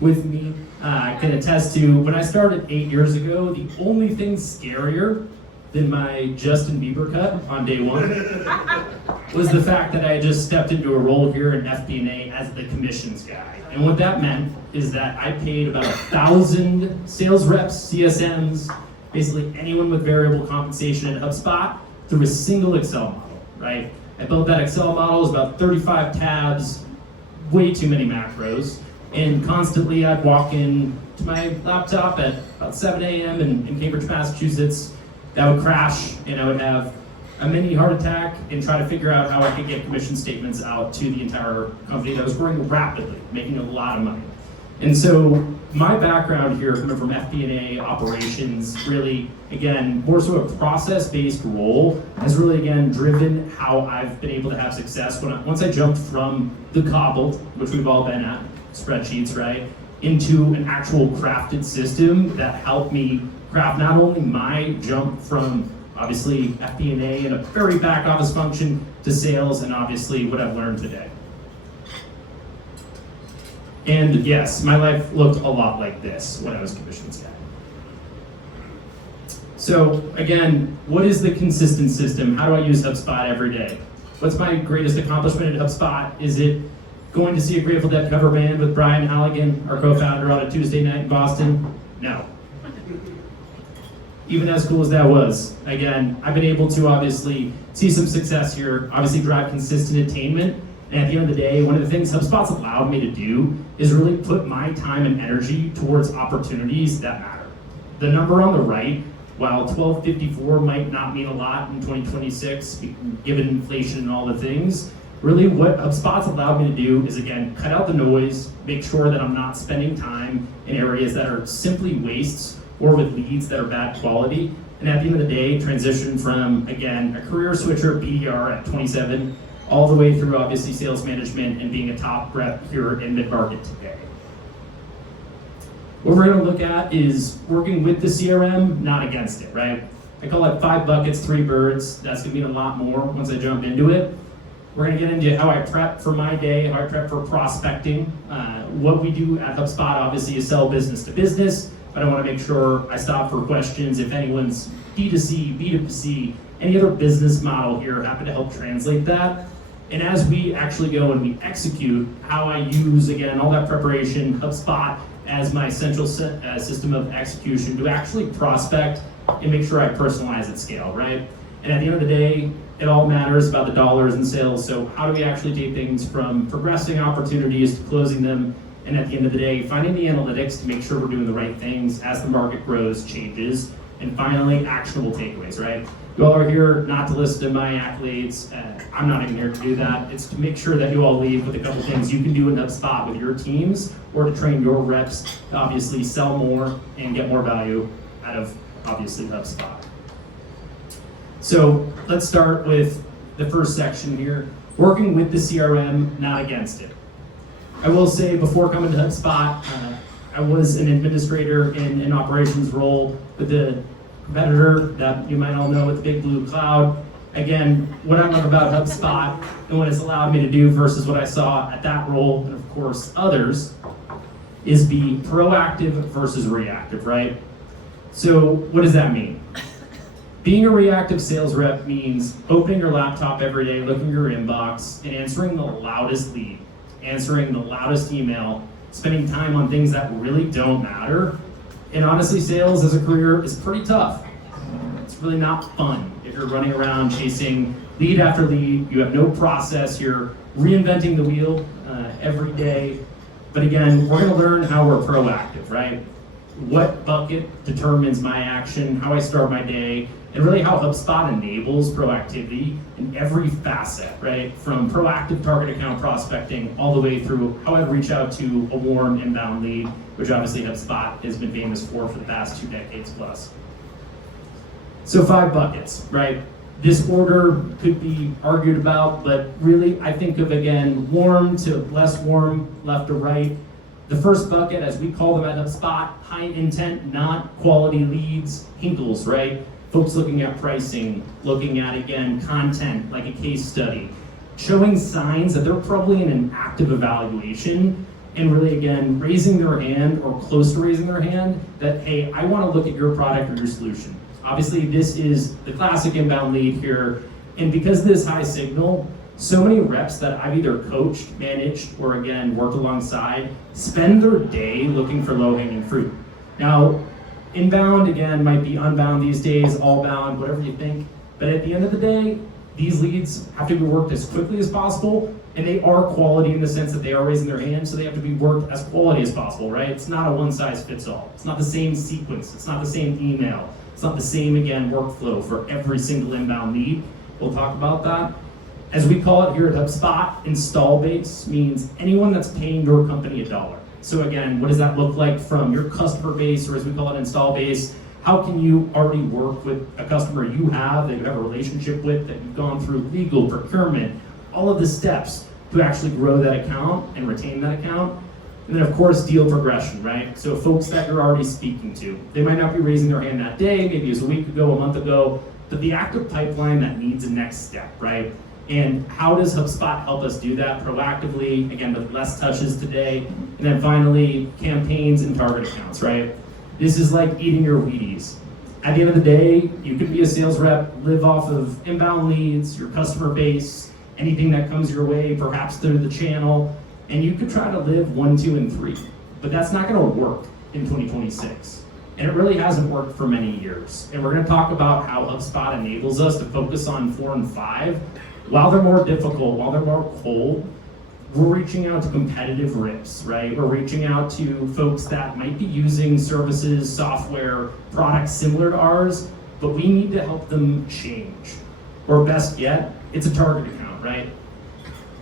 with me can attest to when I started 8 years ago, the only thing scarier than my Justin Bieber cut on day one was the fact that I just stepped into a role here in FP&A as the commissions guy. And what that meant is that I paid about 1,000 sales reps, CSMs, basically anyone with variable compensation at HubSpot through a single Excel model, right? I built that Excel model, it was about 35 tabs, way too many macros, and constantly I'd walk in to my laptop at about 7 a.m. in Cambridge, Massachusetts. That would crash, and I would have a mini heart attack and try to figure out how I could get commission statements out to the entire company that was growing rapidly, making a lot of money. And so my background here, coming from FP&A operations, really, again, more so a process-based role, has really, again, driven how I've been able to have success once I jumped from the cobbled, which we've all been at, spreadsheets, right, into an actual crafted system that helped me craft not only my jump from obviously FP&A and a very back office function to sales, and obviously what I've learned today. And yes, my life looked a lot like this when I was commissions guy. So again, what is the consistent system? How do I use HubSpot every day? What's my greatest accomplishment at HubSpot? Is it going to see a Grateful Dead cover band with Brian Halligan, our co-founder, on a Tuesday night in Boston? No. Even as cool as that was, again, I've been able to obviously see some success here, obviously drive consistent attainment, and at the end of the day, one of the things HubSpot's allowed me to do is really put my time and energy towards opportunities that matter. The number on the right, while 1254 might not mean a lot in 2026, given inflation and all the things, really what HubSpot's allowed me to do is, again, cut out the noise, make sure that I'm not spending time in areas that are simply wastes or with leads that are bad quality. And at the end of the day, transition from, again, a career switcher BDR at 27, all the way through obviously sales management and being a top rep here in mid-market today. What we're gonna look at is working with the CRM, not against it, right? I call it 5 buckets, 3 birds. That's gonna mean a lot more once I jump into it. We're gonna get into how I prep for my day, how I prep for prospecting. What we do at HubSpot obviously is sell business to business, but I wanna make sure I stop for questions if anyone's D2C, B2C, any other business model here, happy to help translate that. And as we actually go and we execute, how I use, again, all that preparation, HubSpot as my central system of execution to actually prospect and make sure I personalize at scale, right? And at the end of the day, it all matters about the dollars and sales. So how do we actually take things from progressing opportunities to closing them? And at the end of the day, finding the analytics to make sure we're doing the right things as the market grows, changes, and finally, actionable takeaways, right? You all are here not to listen to my accolades. I'm not even here to do that. It's to make sure that you all leave with a couple things you can do in HubSpot with your teams, or to train your reps to obviously sell more and get more value out of obviously HubSpot. So let's start with the first section here, working with the CRM, not against it. I will say before coming to HubSpot, I was an administrator in an operations role with the competitor that you might all know with the big blue cloud. Again, what I love about HubSpot and what it's allowed me to do versus what I saw at that role, and of course others, is be proactive versus reactive, right? So what does that mean? Being a reactive sales rep means opening your laptop every day, looking at your inbox, and answering the loudest lead, answering the loudest email, spending time on things that really don't matter. And honestly, sales as a career is pretty tough. It's really not fun if you're running around chasing lead after lead. You have no process. You're reinventing the wheel every day. But again, we're going to learn how we're proactive, right? What bucket determines my action, how I start my day, and really how HubSpot enables proactivity in every facet, right? From proactive target account prospecting all the way through how I reach out to a warm inbound lead, which obviously HubSpot has been famous for the past 2 decades plus. So 5 buckets, right? This order could be argued about, but really I think of, again, warm to less warm, left to right. The first bucket, as we call them at HubSpot, high intent, not quality leads, hinkles, right? Folks looking at pricing, looking at, again, content, like a case study, showing signs that they're probably in an active evaluation and really, again, raising their hand or close to raising their hand that, hey, I want to look at your product or your solution. Obviously, this is the classic inbound lead here, and because of this high signal, so many reps that I've either coached, managed, or again, worked alongside spend their day looking for low-hanging fruit. Now, inbound, again, might be unbound these days, all bound, whatever you think, but at the end of the day, these leads have to be worked as quickly as possible, and they are quality in the sense that they are raising their hand, so they have to be worked as quality as possible, right? It's not a one-size-fits-all. It's not the same sequence. It's not the same email. It's not the same, again, workflow for every single inbound lead. We'll talk about that. As we call it here at HubSpot, install base means anyone that's paying your company $1. So again, what does that look like from your customer base, or as we call it, install base? How can you already work with a customer you have, that you have a relationship with, that you've gone through legal, procurement, all of the steps to actually grow that account and retain that account? And then of course, deal progression, right? So folks that you're already speaking to, they might not be raising their hand that day, maybe it was a week ago, a month ago, but the active pipeline that needs a next step, right? And how does HubSpot help us do that proactively, again, with less touches today? And then finally, campaigns and target accounts, right? This is like eating your Wheaties. At the end of the day, you could be a sales rep, live off of inbound leads, your customer base, anything that comes your way, perhaps through the channel, and you could try to live 1, 2, and 3. But that's not gonna work in 2026. And it really hasn't worked for many years. And we're gonna talk about how HubSpot enables us to focus on 4 and 5. While they're more difficult, while they're more cold, we're reaching out to competitive rips, right? We're reaching out to folks that might be using services, software, products similar to ours, but we need to help them change. Or best yet, it's a target account, right?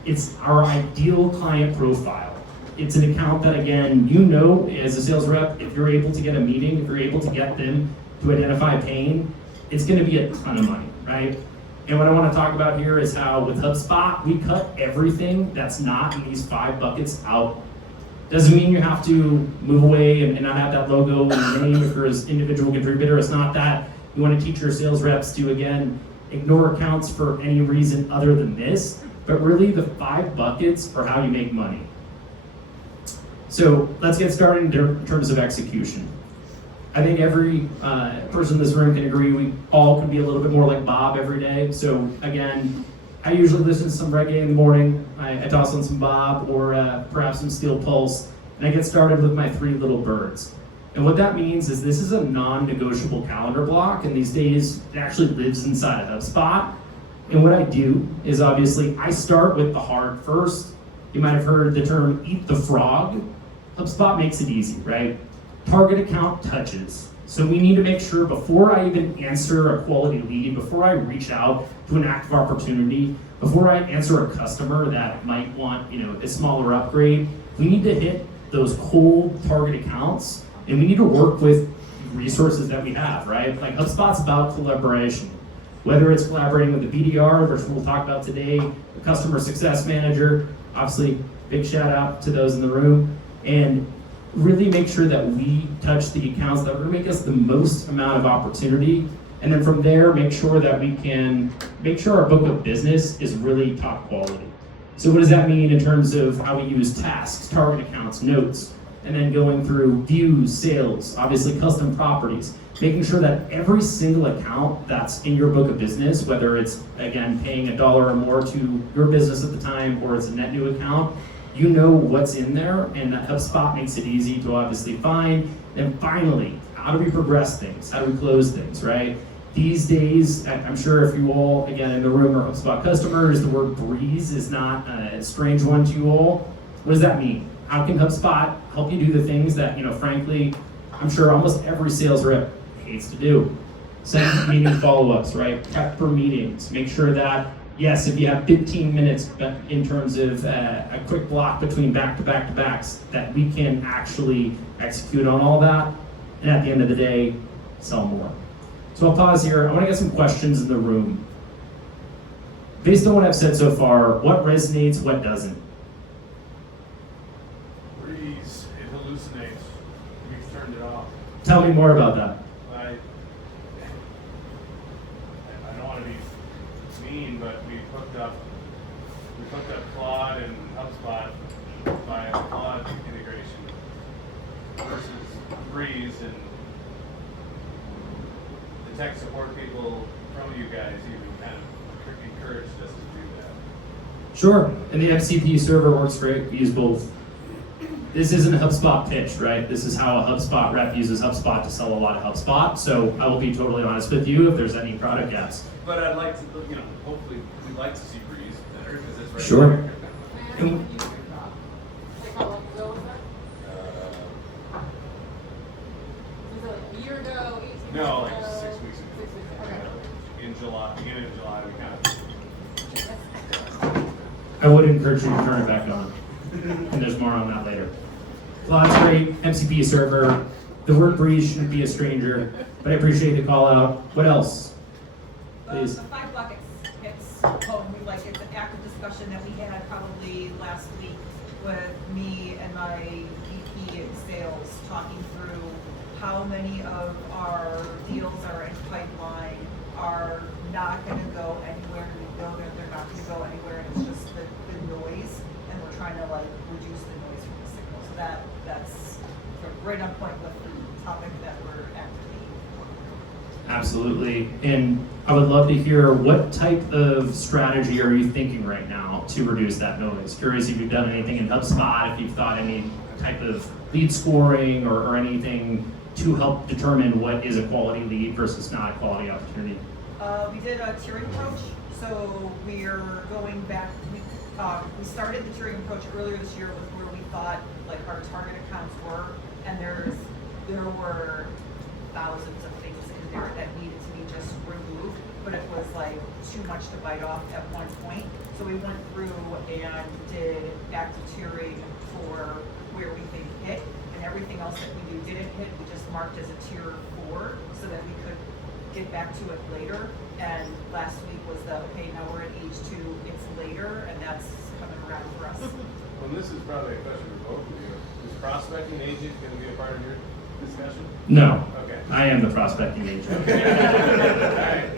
It's our ideal client profile. It's an account that, again, you know as a sales rep, if you're able to get a meeting, if you're able to get them to identify pain, it's gonna be a ton of money, right? And what I want to talk about here is how with HubSpot, we cut everything that's not in these 5 buckets out. Doesn't mean you have to move away and not have that logo in your name if you're an individual contributor. It's not that. You want to teach your sales reps to, again, ignore accounts for any reason other than this, but really the 5 buckets are how you make money. So let's get started in terms of execution. I think every person in this room can agree we all can be a little bit more like Bob every day. So again, I usually listen to some reggae in the morning. I toss on some Bob or perhaps some Steel Pulse, and I get started with my 3 little birds. And what that means is this is a non-negotiable calendar block, and these days it actually lives inside of HubSpot. And what I do is obviously I start with the hard first. You might have heard the term eat the frog. HubSpot makes it easy, right? Target account touches. So we need to make sure before I even answer a quality lead, before I reach out to an active opportunity, before I answer a customer that might want, a smaller upgrade, we need to hit those cold target accounts, and we need to work with resources that we have, right? Like HubSpot's about collaboration. Whether it's collaborating with the BDR, which we'll talk about today, the customer success manager, obviously big shout out to those in the room, and really make sure that we touch the accounts that are going to make us the most amount of opportunity. And then from there, make sure that we can make sure our book of business is really top quality. So what does that mean in terms of how we use tasks, target accounts, notes, and then going through views, sales, obviously custom properties, making sure that every single account that's in your book of business, whether it's, again, paying $1 or more to your business at the time, or it's a net new account, you know what's in there, and that HubSpot makes it easy to obviously find. Then finally, how do we progress things? How do we close things, right? These days, I'm sure if you all, again, in the room are HubSpot customers, the word breeze is not a strange one to you all. What does that mean? How can HubSpot help you do the things that, frankly, I'm sure almost every sales rep hates to do? Send meeting follow-ups, right? Prep for meetings. Make sure that, yes, if you have 15 minutes in terms of a quick block between back-to-back-to-backs, that we can actually execute on all that, and at the end of the day, sell more. So I'll pause here. I want to get some questions in the room. Based on what I've said so far, what resonates, what doesn't? Breeze, it hallucinates. We've turned it off. Tell me more about that. I don't want to be mean, but we hooked up Claude and HubSpot by Claude Breeze and the tech support people from you guys even kind of encouraged us to do that. Sure, and the MCP server works great. We use both. This isn't a HubSpot pitch, right? This is how a HubSpot rep uses HubSpot to sell a lot of HubSpot. So I will be totally honest with you if there's any product gaps. But I'd like to, hopefully, we'd like to see Breeze better because it's right Sure. there. And Like how long ago was that? Was it like a year ago, 18 months No, ago? like 6 weeks ago. 6 weeks ago, okay. In July, beginning of July, we kind of. I would encourage you to turn it back on. And there's more on that later. Well, that's great. MCP server. The word Breeze shouldn't be a stranger, but I appreciate the call out. What else? Please. The 5 buckets, it's, it's an active discussion that we had probably last week with me and my VP in sales, talking through how many of our deals are in pipeline are not gonna go anywhere, and we know that they're not gonna go anywhere, and it's just the noise, and we're trying to reduce the noise from the signal. So that's right on point with the topic that we're actively working on. Absolutely. And I would love to hear what type of strategy are you thinking right now to reduce that noise? Curious if you've done anything in HubSpot, if you've thought any type of lead scoring or anything to help determine what is a quality lead versus not a quality opportunity. We did a tiering approach, so we're going back. We started the tiering approach earlier this year with where we thought our target accounts were, and there were thousands of things in there that needed to be just removed, but it was too much to bite off at one point. So we went through and did active tiering for where we think hit, and everything else that we knew didn't hit, we just marked as a tier 4 so that we could get back to it later. And last week was okay, now we're at age 2, it's later, and that's coming around for us. Well, this is probably a question for both of you. Is prospecting agent going to be a part of your discussion? No. Okay. I am the prospecting agent. Alright.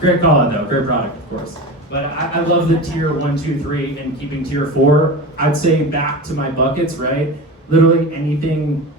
Great call out though, great product, of course. But I love the tier 1, 2, 3 and keeping tier 4. I'd say back to my buckets, right? Literally anything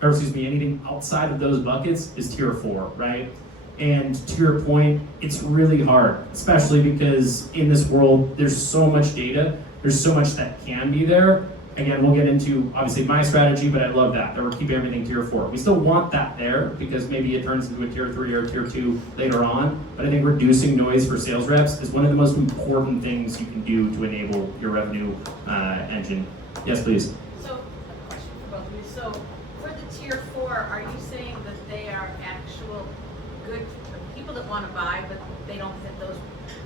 anything outside of those buckets is tier 4, right? And to your point, it's really hard, especially because in this world, there's so much data, there's so much that can be there. Again, we'll get into obviously my strategy, but I love that we're keeping everything tier 4. We still want that there because maybe it turns into a tier 3 or tier 2 later on. But I think reducing noise for sales reps is one of the most important things you can do to enable your revenue engine. Yes, please. So, a question for both of you. So, for the tier 4, are you saying that they are actual good people that want to buy, but they don't fit those?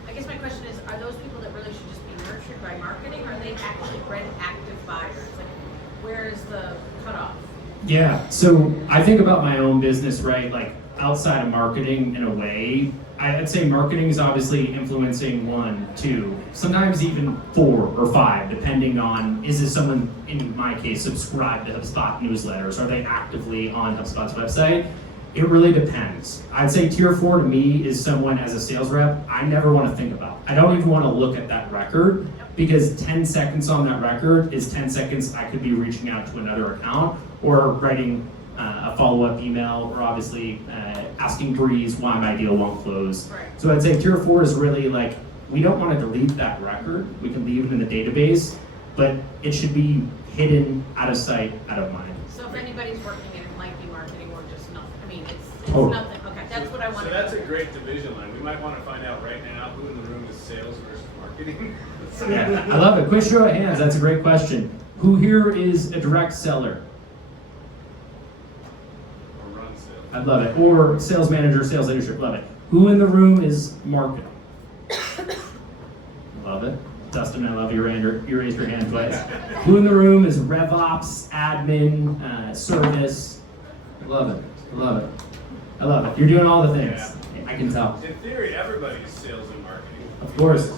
I guess my question is, are those people that really should just be nurtured by marketing, or are they actually red active buyers? Where is the cutoff? Yeah, so I think about my own business, right? Outside of marketing in a way, I'd say marketing is obviously influencing 1, 2, sometimes even 4 or 5, depending on, is this someone, in my case, subscribed to HubSpot newsletters? Are they actively on HubSpot's website? It really depends. I'd say tier 4 to me is someone as a sales rep I never want to think about. I don't even want to look at that record because 10 seconds on that record is 10 seconds I could be reaching out to another account or writing a follow-up email or obviously asking Breeze why my deal won't close. Right. So I'd say tier 4 is really we don't want to delete that record. We can leave it in the database, but it should be hidden, out of sight, out of mind. So if anybody's working it, it might be marketing or just nothing. I mean, it's Totally. nothing. Okay, that's what I wanted. So that's a great division line. We might want to find out right now who in the room is sales versus marketing. Yeah, I love it. Quick show of hands. That's a great question. Who here is a direct seller? Or run sales. I love it. Or sales manager, sales leadership. Love it. Who in the room is marketing? Love it. Dustin, I love you. You raised your hand twice. Who in the room is RevOps, admin, service? I love it. I love it. I love it. You're doing all the things. I can tell. In theory, everybody's sales and marketing. Of course.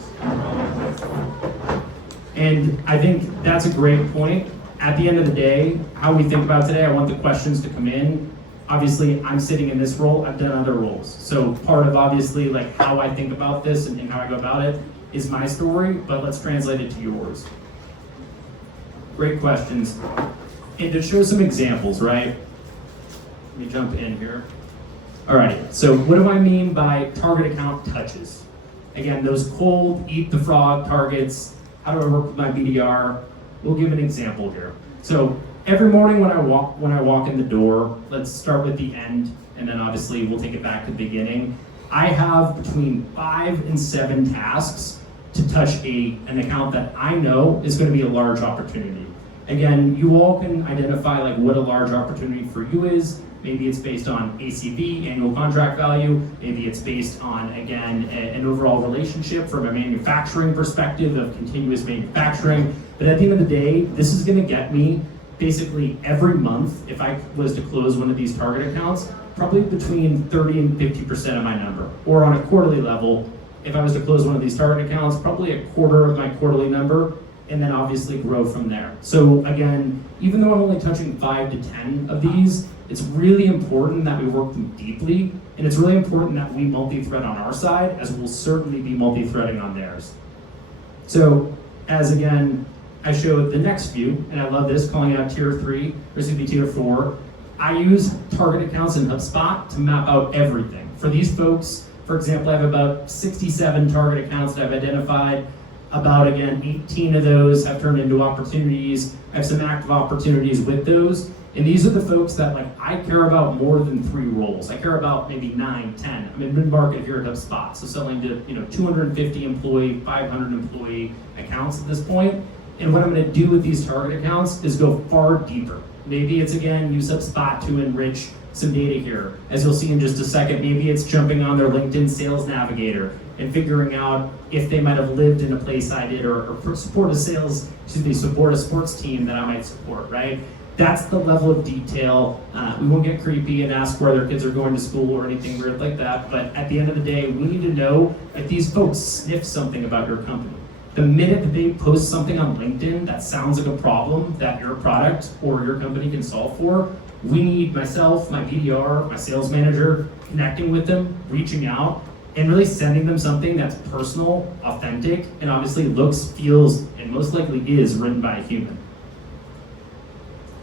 And I think that's a great point. At the end of the day, how we think about today, I want the questions to come in. Obviously, I'm sitting in this role, I've done other roles. So part of obviously how I think about this and how I go about it is my story, but let's translate it to yours. Great questions. And to show some examples, right? let me jump in here. Alrighty, so what do I mean by target account touches? Again, those cold, eat the frog targets. How do I work with my BDR? We'll give an example here. So every morning when I walk in the door, let's start with the end, and then obviously we'll take it back to the beginning. I have between 5 and 7 tasks to touch an account that I know is going to be a large opportunity. Again, you all can identify like what a large opportunity for you is. Maybe it's based on ACV, annual contract value. Maybe it's based on, again, an overall relationship from a manufacturing perspective of continuous manufacturing. But at the end of the day, this is going to get me basically every month, if I was to close one of these target accounts, probably between 30 and 50% of my number. Or on a quarterly level, if I was to close one of these target accounts, probably a quarter of my quarterly number, and then obviously grow from there. So again, even though I'm only touching 5 to 10 of these, it's really important that we work them deeply, and it's really important that we multi-thread on our side, as we'll certainly be multi-threading on theirs. So, as again, I showed the next view, and I love this, calling out tier 3, or excuse me, tier 4. I use target accounts in HubSpot to map out everything. For these folks, for example, I have about 67 target accounts that I've identified. About, again, 18 of those have turned into opportunities. I have some active opportunities with those. And these are the folks that like I care about more than 3 roles. I care about maybe 9, 10. I'm in mid-market here at HubSpot, so selling to 250 employee, 500 employee accounts at this point. And what I'm going to do with these target accounts is go far deeper. Maybe it's again use HubSpot to enrich some data here. As you'll see in just a second, maybe it's jumping on their LinkedIn Sales Navigator and figuring out if they might have lived in a place I did or support a sports team that I might support, right? That's the level of detail. We won't get creepy and ask where their kids are going to school or anything weird like that, but at the end of the day, we need to know if these folks sniff something about your company. The minute that they post something on LinkedIn that sounds like a problem that your product or your company can solve for, we need myself, my BDR, my sales manager, connecting with them, reaching out, and really sending them something that's personal, authentic, and obviously looks, feels, and most likely is written by a human.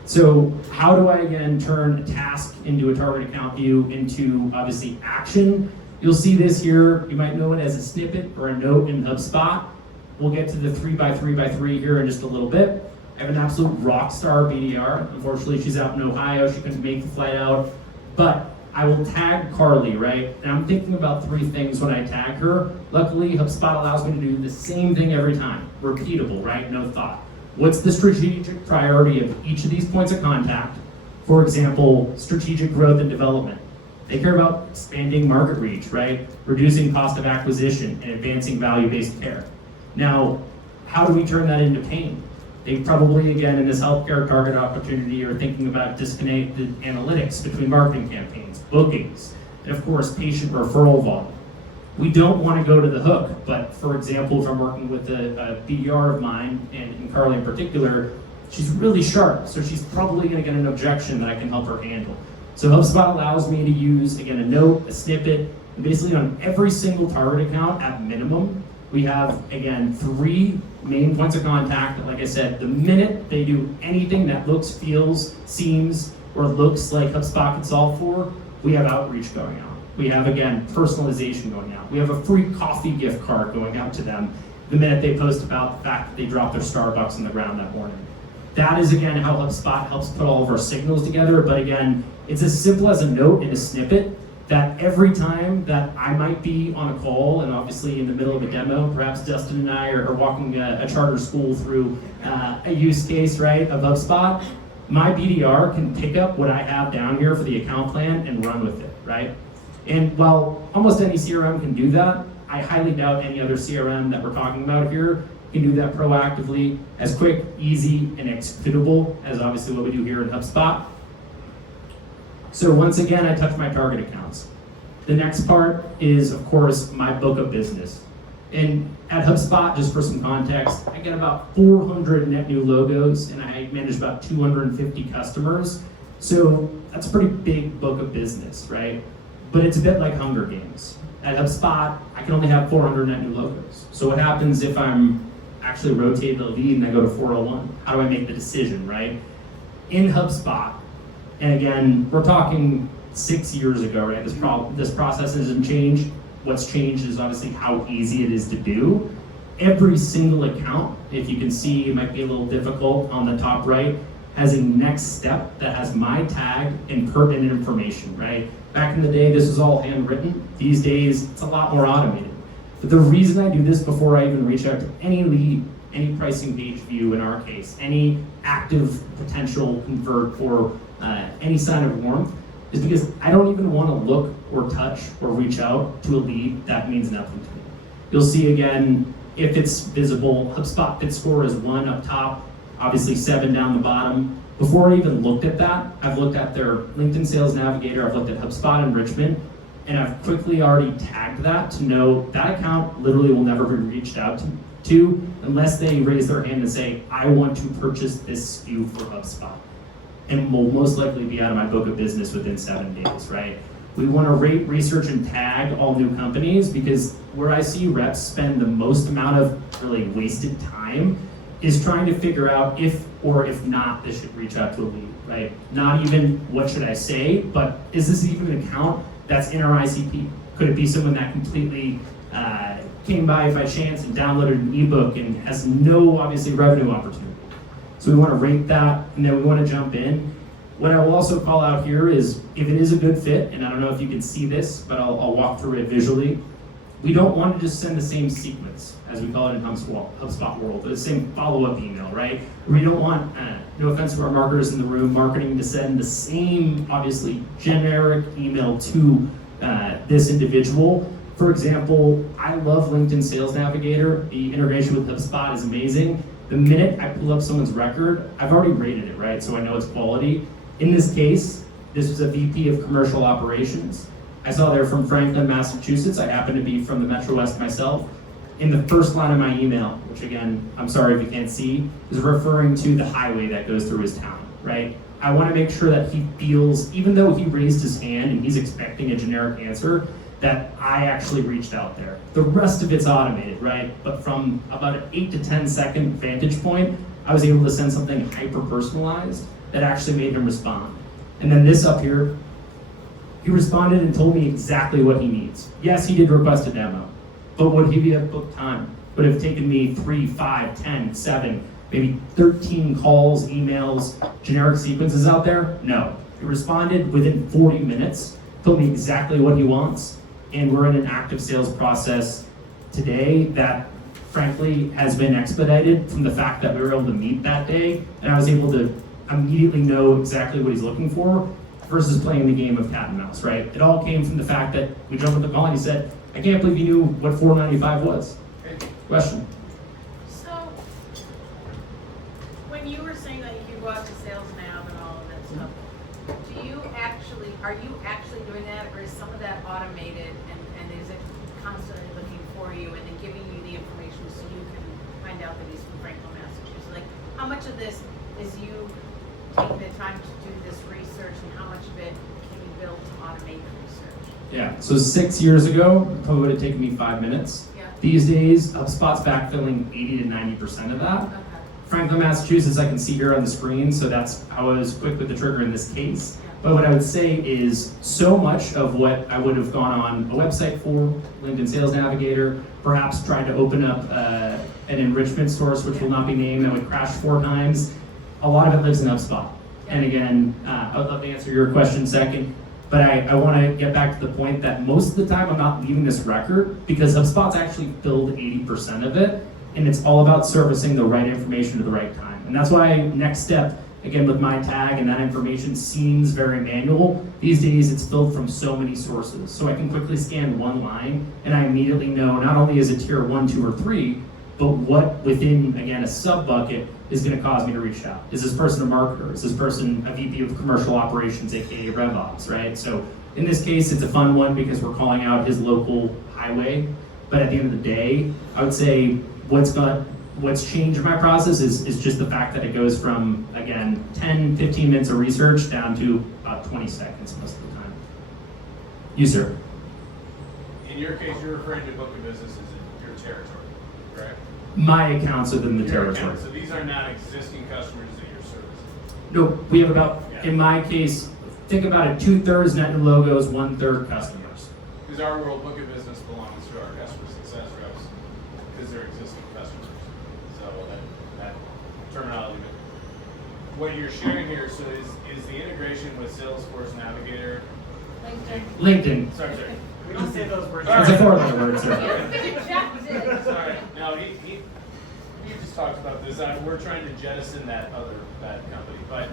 So how do I, again, turn a task into a target account view into, obviously, action? You'll see this here. You might know it as a snippet or a note in HubSpot. We'll get to the 3x3x3 here in just a little bit. I have an absolute rock star BDR. Unfortunately, she's out in Ohio. She couldn't make the flight out. But I will tag Carly, right? And I'm thinking about 3 things when I tag her. Luckily, HubSpot allows me to do the same thing every time. Repeatable, right? No thought. What's the strategic priority of each of these points of contact? For example, strategic growth and development. They care about expanding market reach, right? Reducing cost of acquisition and advancing value-based care. Now, how do we turn that into pain? They probably, again, in this healthcare target opportunity are thinking about disconnected analytics between marketing campaigns, bookings, and of course, patient referral volume. We don't want to go to the hook, but for example, if I'm working with a BDR of mine, and Carly in particular, she's really sharp, so she's probably going to get an objection that I can help her handle. So HubSpot allows me to use, again, a note, a snippet, and basically on every single target account at minimum, we have, again, 3 main points of contact. Like I said, the minute they do anything that looks, feels, seems, or looks like HubSpot can solve for, we have outreach going out. We have, again, personalization going out. We have a free coffee gift card going out to them the minute they post about the fact that they dropped their Starbucks on the ground that morning. That is, again, how HubSpot helps put all of our signals together. But again, it's as simple as a note and a snippet that every time that I might be on a call, and obviously in the middle of a demo, perhaps Dustin and I are walking a charter school through a use case, right, of HubSpot, my BDR can pick up what I have down here for the account plan and run with it, right? And while almost any CRM can do that, I highly doubt any other CRM that we're talking about here can do that proactively, as quick, easy, and executable as obviously what we do here in HubSpot. So once again, I touch my target accounts. The next part is, of course, my book of business. And at HubSpot, just for some context, I get about 400 net new logos, and I manage about 250 customers. So that's a pretty big book of business, right? But it's a bit like Hunger Games. At HubSpot, I can only have 400 net new logos. So what happens if I'm actually rotating the lead and I go to 401? How do I make the decision, right? In HubSpot, And again, we're talking 6 years ago, right? This process hasn't changed. What's changed is obviously how easy it is to do. Every single account, if you can see, it might be a little difficult on the top right, has a next step that has my tag and pertinent information, right? Back in the day, this was all handwritten. These days, it's a lot more automated. But the reason I do this before I even reach out to any lead, any pricing page view in our case, any active potential convert or any sign of warmth, is because I don't even want to look or touch or reach out to a lead that means nothing to me. You'll see again, if it's visible, HubSpot fit score is 1 up top, obviously 7 down the bottom. Before I even looked at that, I've looked at their LinkedIn Sales Navigator, I've looked at HubSpot enrichment, and I've quickly already tagged that to know that account literally will never be reached out to unless they raise their hand and say, I want to purchase this SKU for HubSpot. And will most likely be out of my book of business within 7 days, right? We want to rate, research, and tag all new companies because where I see reps spend the most amount of really wasted time is trying to figure out if or if not they should reach out to a lead, right? Not even what should I say, but is this even an account that's in our ICP? Could it be someone that completely came by chance and downloaded an ebook and has no, obviously, revenue opportunity? So we want to rate that, and then we want to jump in. What I will also call out here is, if it is a good fit, and I don't know if you can see this, but I'll walk through it visually, we don't want to just send the same sequence, as we call it in HubSpot world, the same follow-up email, right? We don't want, no offense to our marketers in the room, marketing to send the same, obviously, generic email to this individual. For example, I love LinkedIn Sales Navigator. The integration with HubSpot is amazing. The minute I pull up someone's record, I've already rated it, right? So I know it's quality. In this case, this was a VP of Commercial Operations. I saw they're from Franklin, Massachusetts. I happen to be from the Metro West myself. In the first line of my email, which again, I'm sorry if you can't see, is referring to the highway that goes through his town, right? I want to make sure that he feels, even though he raised his hand and he's expecting a generic answer, that I actually reached out there. The rest of it's automated, right? But from about an 8 to 10 second vantage point, I was able to send something hyper-personalized that actually made him respond. And then this up here, he responded and told me exactly what he needs. Yes, he did request a demo, but would he have booked time? Would it have taken me 3, 5, 10, 7, maybe 13 calls, emails, generic sequences out there? No. He responded within 40 minutes, told me exactly what he wants, and we're in an active sales process today that frankly has been expedited from the fact that we were able to meet that day, and I was able to immediately know exactly what he's looking for versus playing the game of cat and mouse, right? It all came from the fact that we jumped on the call and he said, I can't believe you knew what 495 was. Question? So, when you were saying that you can go out to Sales Nav and all of that stuff, are you actually doing that, or is some of that automated and is it constantly looking for you and then giving you the information so you can find out that he's from Franklin, Massachusetts? Like, how much of this is you taking the time to do this research, and how much of it can you build to automate the research? Yeah, so 6 years ago, it probably would have taken me 5 minutes. Yeah. These days, HubSpot's backfilling 80 to 90% of that. Okay. Franklin, Massachusetts, I can see here on the screen, so that's how I was quick with the trigger in this case. Yeah. But what I would say is so much of what I would have gone on a website for, LinkedIn Sales Navigator, perhaps tried to open up an enrichment source, which will not be named, that would crash 4 times. A lot of it lives in HubSpot. And again, I would love to answer your question second, but I want to get back to the point that most of the time I'm not leaving this record because HubSpot's actually filled 80% of it, and it's all about servicing the right information at the right time. And that's why next step, again with my tag and that information seems very manual. These days it's filled from so many sources. So I can quickly scan one line and I immediately know not only is it tier 1, 2, or 3, but what within, again, a sub-bucket is going to cause me to reach out. Is this person a marketer? Is this person a VP of commercial operations, aka RevOps, right? So in this case, it's a fun one because we're calling out his local highway. But at the end of the day, I would say what's changed my process is just the fact that it goes from, again, 10, 15 minutes of research down to about 20 seconds most of the time. You, sir. In your case, you're referring to book of businesses in your territory, correct? My accounts within the Your territory. account. So these are not existing customers that you're servicing. No, we have about, in my case, think about it, 2/3 net new logos, 1/3 customers. Because our world book of business belongs to our customer success reps because they're existing customers. So that terminology. What you're sharing here, so is the integration with Salesforce Navigator? LinkedIn. Sorry. We don't say those words. It's a four-letter word, sir. Sorry. No, he just talked about this. We're trying to jettison that company, but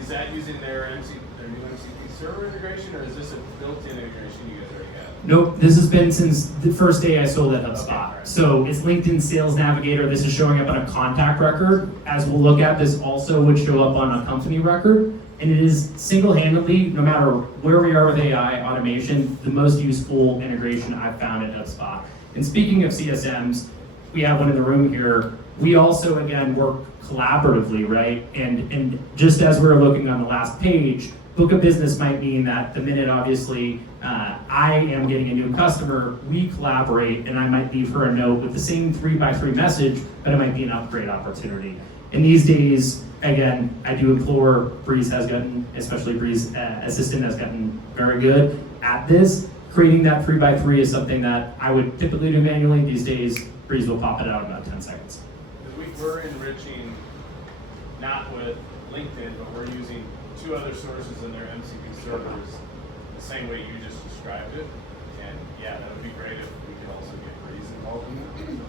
is that using their new MCP server integration, or is this a built-in integration you guys already have? Nope, this has been since the first day I sold at HubSpot. Okay, right. So it's LinkedIn Sales Navigator. This is showing up on a contact record. As we'll look at, this also would show up on a company record. And it is single-handedly, no matter where we are with AI automation, the most useful integration I've found at HubSpot. And speaking of CSMs, we have one in the room here. We also, again, work collaboratively, right? And just as we were looking on the last page, book of business might mean that the minute, obviously, I am getting a new customer, we collaborate, and I might leave her a note with the same 3x3 message, but it might be an upgrade opportunity. And these days, again, I do implore, Breeze has gotten, especially Breeze Assistant has gotten very good at this. Creating that 3x3 is something that I would typically do manually. These days, Breeze will pop it out in about 10 seconds. We're enriching not with LinkedIn, but we're using 2 other sources in their MCP servers the same way you just described it. And yeah, that would be great if we could also get Breeze involved in it.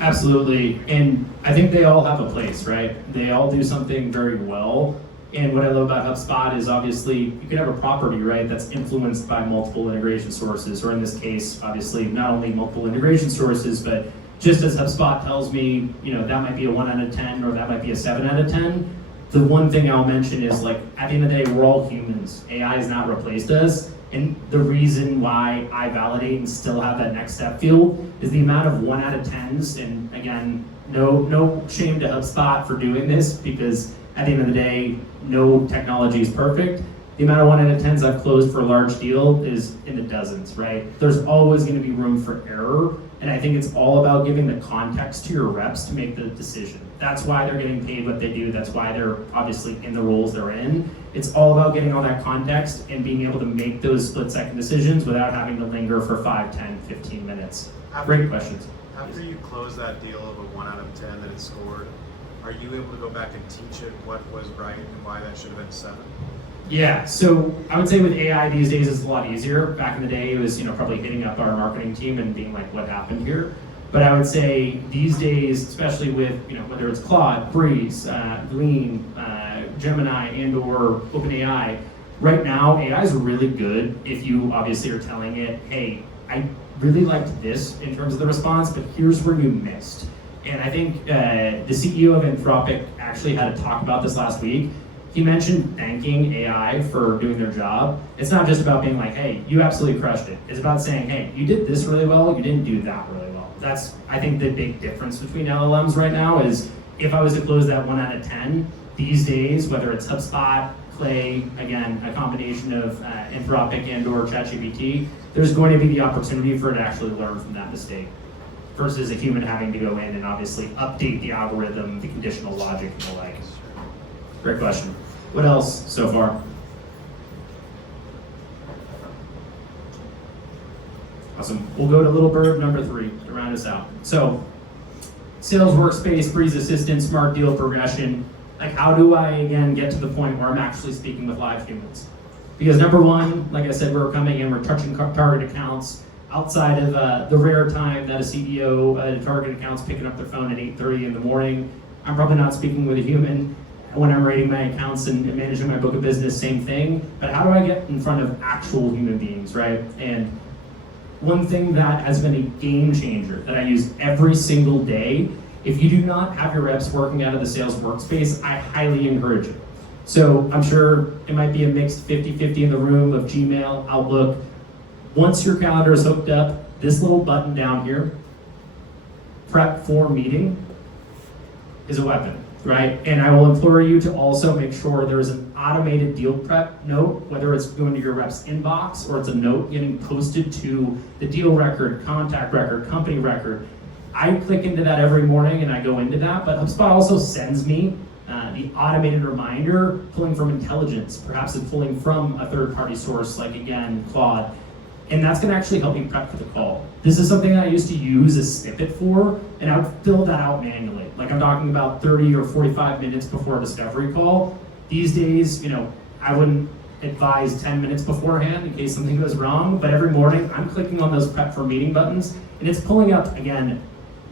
Absolutely, and I think they all have a place, right? They all do something very well. And what I love about HubSpot is obviously you could have a property, right, that's influenced by multiple integration sources, or in this case, obviously not only multiple integration sources, but just as HubSpot tells me, that might be a 1 out of 10 or that might be a 7 out of 10. The one thing I'll mention is, like, at the end of the day, we're all humans. AI has not replaced us. And the reason why I validate and still have that next step field is the amount of 1 out of 10s. And again, no shame to HubSpot for doing this, because at the end of the day, no technology is perfect. The amount of 1 out of 10s I've closed for a large deal is in the dozens, right? There's always going to be room for error. And I think it's all about giving the context to your reps to make the decision. That's why they're getting paid what they do. That's why they're obviously in the roles they're in. It's all about getting all that context and being able to make those split-second decisions without having to linger for 5, 10, 15 minutes. Great questions. After you close that deal of a 1 out of 10 that it scored, are you able to go back and teach it what was right and why that should have been 7? Yeah, so I would say with AI these days it's a lot easier. Back in the day it was probably hitting up our marketing team and being like, what happened here? But I would say these days, especially with whether it's Claude, Breeze, Glean, Gemini, and or OpenAI, right now AI is really good if you obviously are telling it, hey, I really liked this in terms of the response, but here's where you missed. And I think the CEO of Anthropic actually had a talk about this last week. He mentioned thanking AI for doing their job. It's not just about being like, hey, you absolutely crushed it. It's about saying, hey, you did this really well, you didn't do that really well. That's, I think, the big difference between LLMs right now is if I was to close that 1 out of 10, these days, whether it's HubSpot, Clay, again, a combination of Anthropic and or ChatGPT, there's going to be the opportunity for it to actually learn from that mistake versus a human having to go in and obviously update the algorithm, the conditional logic, and the like. Great question. What else so far? Awesome. We'll go to little bird number 3 to round us out. So, sales workspace, Breeze Assistant, smart deal progression. Like, how do I, again, get to the point where I'm actually speaking with live humans? Because number 1, like I said, we're coming in, we're touching target accounts outside of the rare time that a CEO at a target account's picking up their phone at 8:30 in the morning. I'm probably not speaking with a human. When I'm rating my accounts and managing my book of business, same thing. But how do I get in front of actual human beings, right? And one thing that has been a game changer that I use every single day, if you do not have your reps working out of the sales workspace, I highly encourage it. So I'm sure it might be a mixed 50-50 in the room of Gmail, Outlook. Once your calendar is hooked up, this little button down here, prep for meeting, is a weapon. Right, and I will implore you to also make sure there's an automated deal prep note, whether it's going to your rep's inbox or it's a note getting posted to the deal record, contact record, company record. I click into that every morning and I go into that, but HubSpot also sends me the automated reminder, pulling from intelligence. Perhaps it's pulling from a third-party source, like again, Claude. And that's gonna actually help me prep for the call. This is something that I used to use a snippet for, and I would fill that out manually. Like I'm talking about 30 or 45 minutes before a discovery call. These days, I wouldn't advise 10 minutes beforehand in case something goes wrong, but every morning I'm clicking on those prep for meeting buttons, and it's pulling up, again,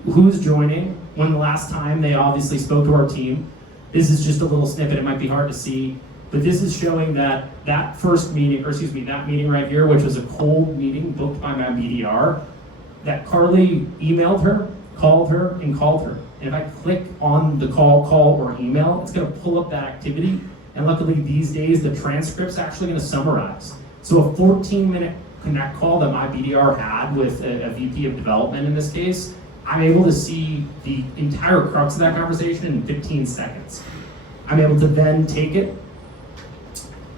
who's joining, when the last time they obviously spoke to our team. This is just a little snippet, it might be hard to see, but this is showing that first meeting, that meeting right here, which was a cold meeting booked by my BDR, that Carly emailed her, called her, and called her. And if I click on the call, or email, it's gonna pull up that activity. And luckily these days, the transcript's actually gonna summarize. So a 14-minute connect call that my BDR had with a VP of development in this case, I'm able to see the entire crux of that conversation in 15 seconds. I'm able to then take it,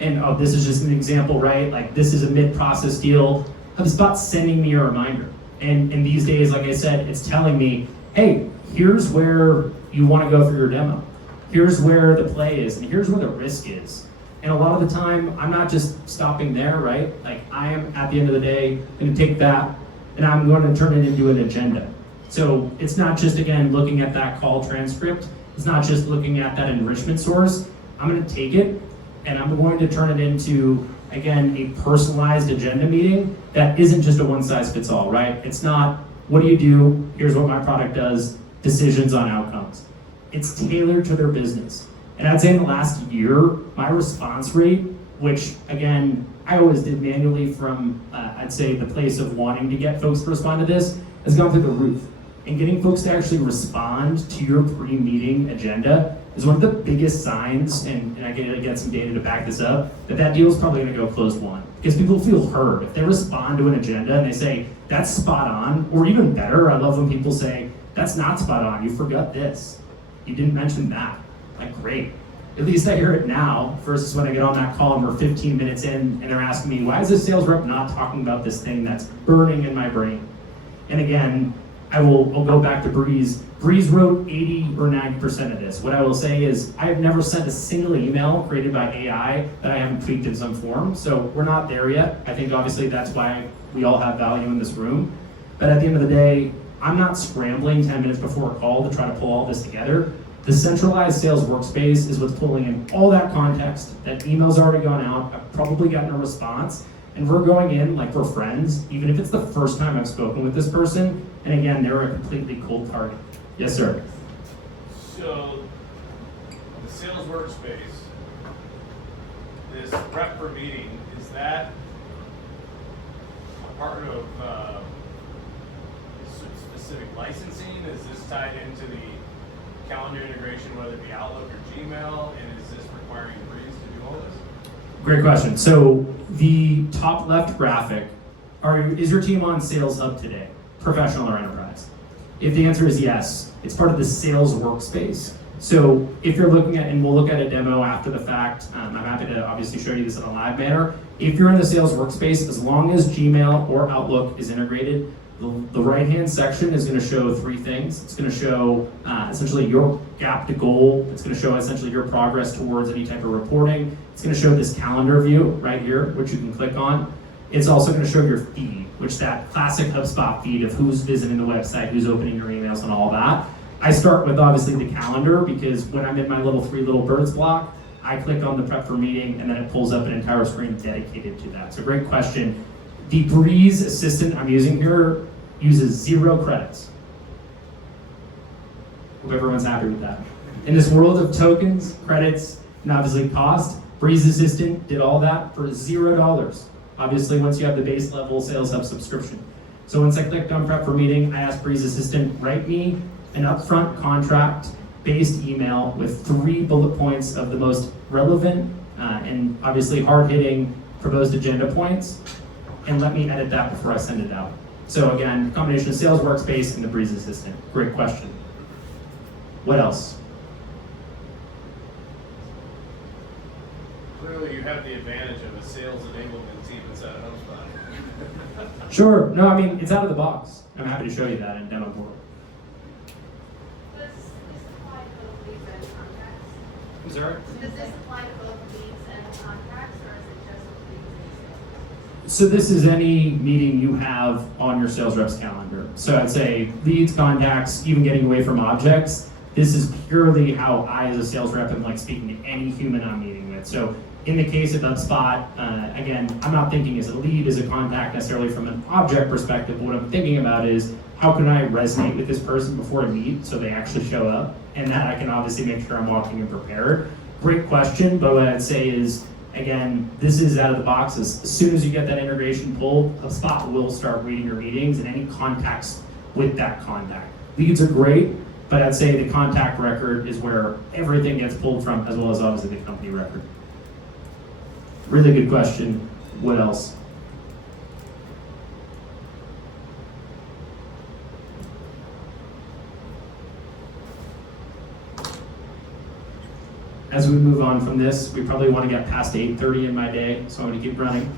and this is just an example, right? Like this is a mid-process deal. HubSpot's sending me a reminder. And these days, like I said, it's telling me, hey, here's where you wanna go for your demo. Here's where the play is, and here's where the risk is. And a lot of the time, I'm not just stopping there, right? Like I am, at the end of the day, gonna take that, and I'm going to turn it into an agenda. So it's not just, again, looking at that call transcript. It's not just looking at that enrichment source. I'm gonna take it, and I'm going to turn it into, again, a personalized agenda meeting that isn't just a one-size-fits-all, right? It's not, what do you do? Here's what my product does, decisions on outcomes. It's tailored to their business. And I'd say in the last year, my response rate, which again, I always did manually from, I'd say the place of wanting to get folks to respond to this, has gone through the roof. And getting folks to actually respond to your pre-meeting agenda is one of the biggest signs, and I get some data to back this up, that deal is probably gonna go closed won. Because people feel heard. If they respond to an agenda and they say, that's spot on, or even better, I love when people say, that's not spot on, you forgot this. You didn't mention that. Like, great. At least I hear it now, versus when I get on that call and we're 15 minutes in and they're asking me, why is this sales rep not talking about this thing that's burning in my brain? And again, I'll go back to Breeze. Breeze wrote 80 or 90% of this. What I will say is I have never sent a single email created by AI that I haven't tweaked in some form. So we're not there yet. I think obviously that's why we all have value in this room. But at the end of the day, I'm not scrambling 10 minutes before a call to try to pull all this together. The centralized sales workspace is what's pulling in all that context. That email's already gone out. I've probably gotten a response. And we're going in like we're friends, even if it's the first time I've spoken with this person. And again, they're a completely cold target. Yes, sir. So, the sales workspace, this prep for meeting, is that a part of specific licensing? Is this tied into the calendar integration, whether it be Outlook or Gmail? And is this requiring Breeze to do all this? Great question. So the top left graphic, is your team on Sales Hub today, professional or enterprise? If the answer is yes, it's part of the sales workspace. So if you're looking at, and we'll look at a demo after the fact, I'm happy to obviously show you this in a live manner. If you're in the sales workspace, as long as Gmail or Outlook is integrated, the right-hand section is going to show three things. It's going to show essentially your gap to goal. It's going to show essentially your progress towards any type of reporting. It's going to show this calendar view right here, which you can click on. It's also going to show your feed, which that classic HubSpot feed of who's visiting the website, who's opening your emails, and all that. I start with obviously the calendar because when I'm in my three little birds block, I click on the prep for meeting and then it pulls up an entire screen dedicated to that. So great question. The Breeze assistant I'm using here uses 0 credits. Hope everyone's happy with that. In this world of tokens, credits, and obviously cost, Breeze Assistant did all that for $0. Obviously, once you have the base level Sales Hub subscription. So once I clicked on Prep for Meeting, I asked Breeze Assistant, write me an upfront contract-based email with 3 bullet points of the most relevant and obviously hard-hitting proposed agenda points, and let me edit that before I send it out. So again, combination of Sales Workspace and the Breeze Assistant. Great question. What else? Clearly, you have the advantage of a sales enablement team inside of HubSpot. Sure. No, I mean, it's out of the box. I'm happy to show you that in demo board. Does this apply to leads and contacts? I'm sorry? Does this apply to both leads and contacts, or is it just leads and sales? So this is any meeting you have on your sales rep's calendar. So I'd say leads, contacts, even getting away from objects. This is purely how I, as a sales rep, am like speaking to any human I'm meeting with. So in the case of HubSpot, again, I'm not thinking as a lead, as a contact necessarily from an object perspective. What I'm thinking about is how can I resonate with this person before I meet so they actually show up, and that I can obviously make sure I'm walking in prepared. Great question, but what I'd say is, again, this is out of the box. As soon as you get that integration pulled, HubSpot will start reading your meetings and any contacts with that contact. Leads are great, but I'd say the contact record is where everything gets pulled from, as well as obviously the company record. Really good question. What else? As we move on from this, we probably want to get past 8:30 in my day, so I'm going to keep running.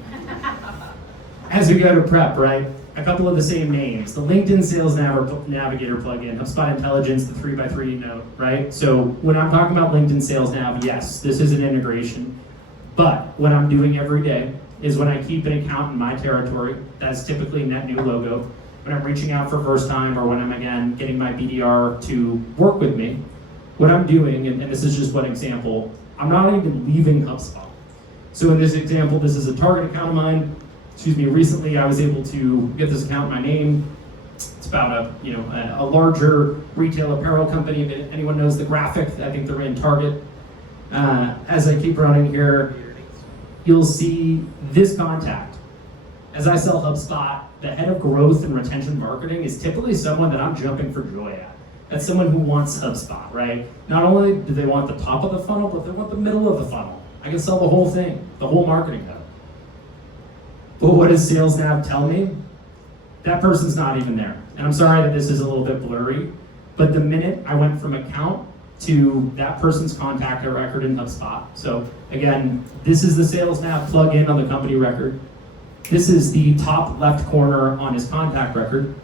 As we go to prep, right? A couple of the same names. The LinkedIn Sales Navigator plugin, HubSpot Intelligence, the 3x3 note, right? So when I'm talking about LinkedIn Sales Nav, yes, this is an integration. But what I'm doing every day is when I keep an account in my territory, that's typically net new logo, when I'm reaching out for first time or when I'm, again, getting my BDR to work with me, what I'm doing, and this is just one example, I'm not even leaving HubSpot. So in this example, this is a target account of mine. Recently I was able to get this account in my name. It's about a larger retail apparel company. If anyone knows the graphic, I think they're in Target. As I keep running here, you'll see this contact. As I sell HubSpot, the head of growth and retention marketing is typically someone that I'm jumping for joy at. That's someone who wants HubSpot, right? Not only do they want the top of the funnel, but they want the middle of the funnel. I can sell the whole thing, the whole marketing hub. But what does Sales Nav tell me? That person's not even there. And I'm sorry that this is a little bit blurry, but the minute I went from account to that person's contact record in HubSpot. So again, this is the Sales Nav plugin on the company record. This is the top left corner on his contact record.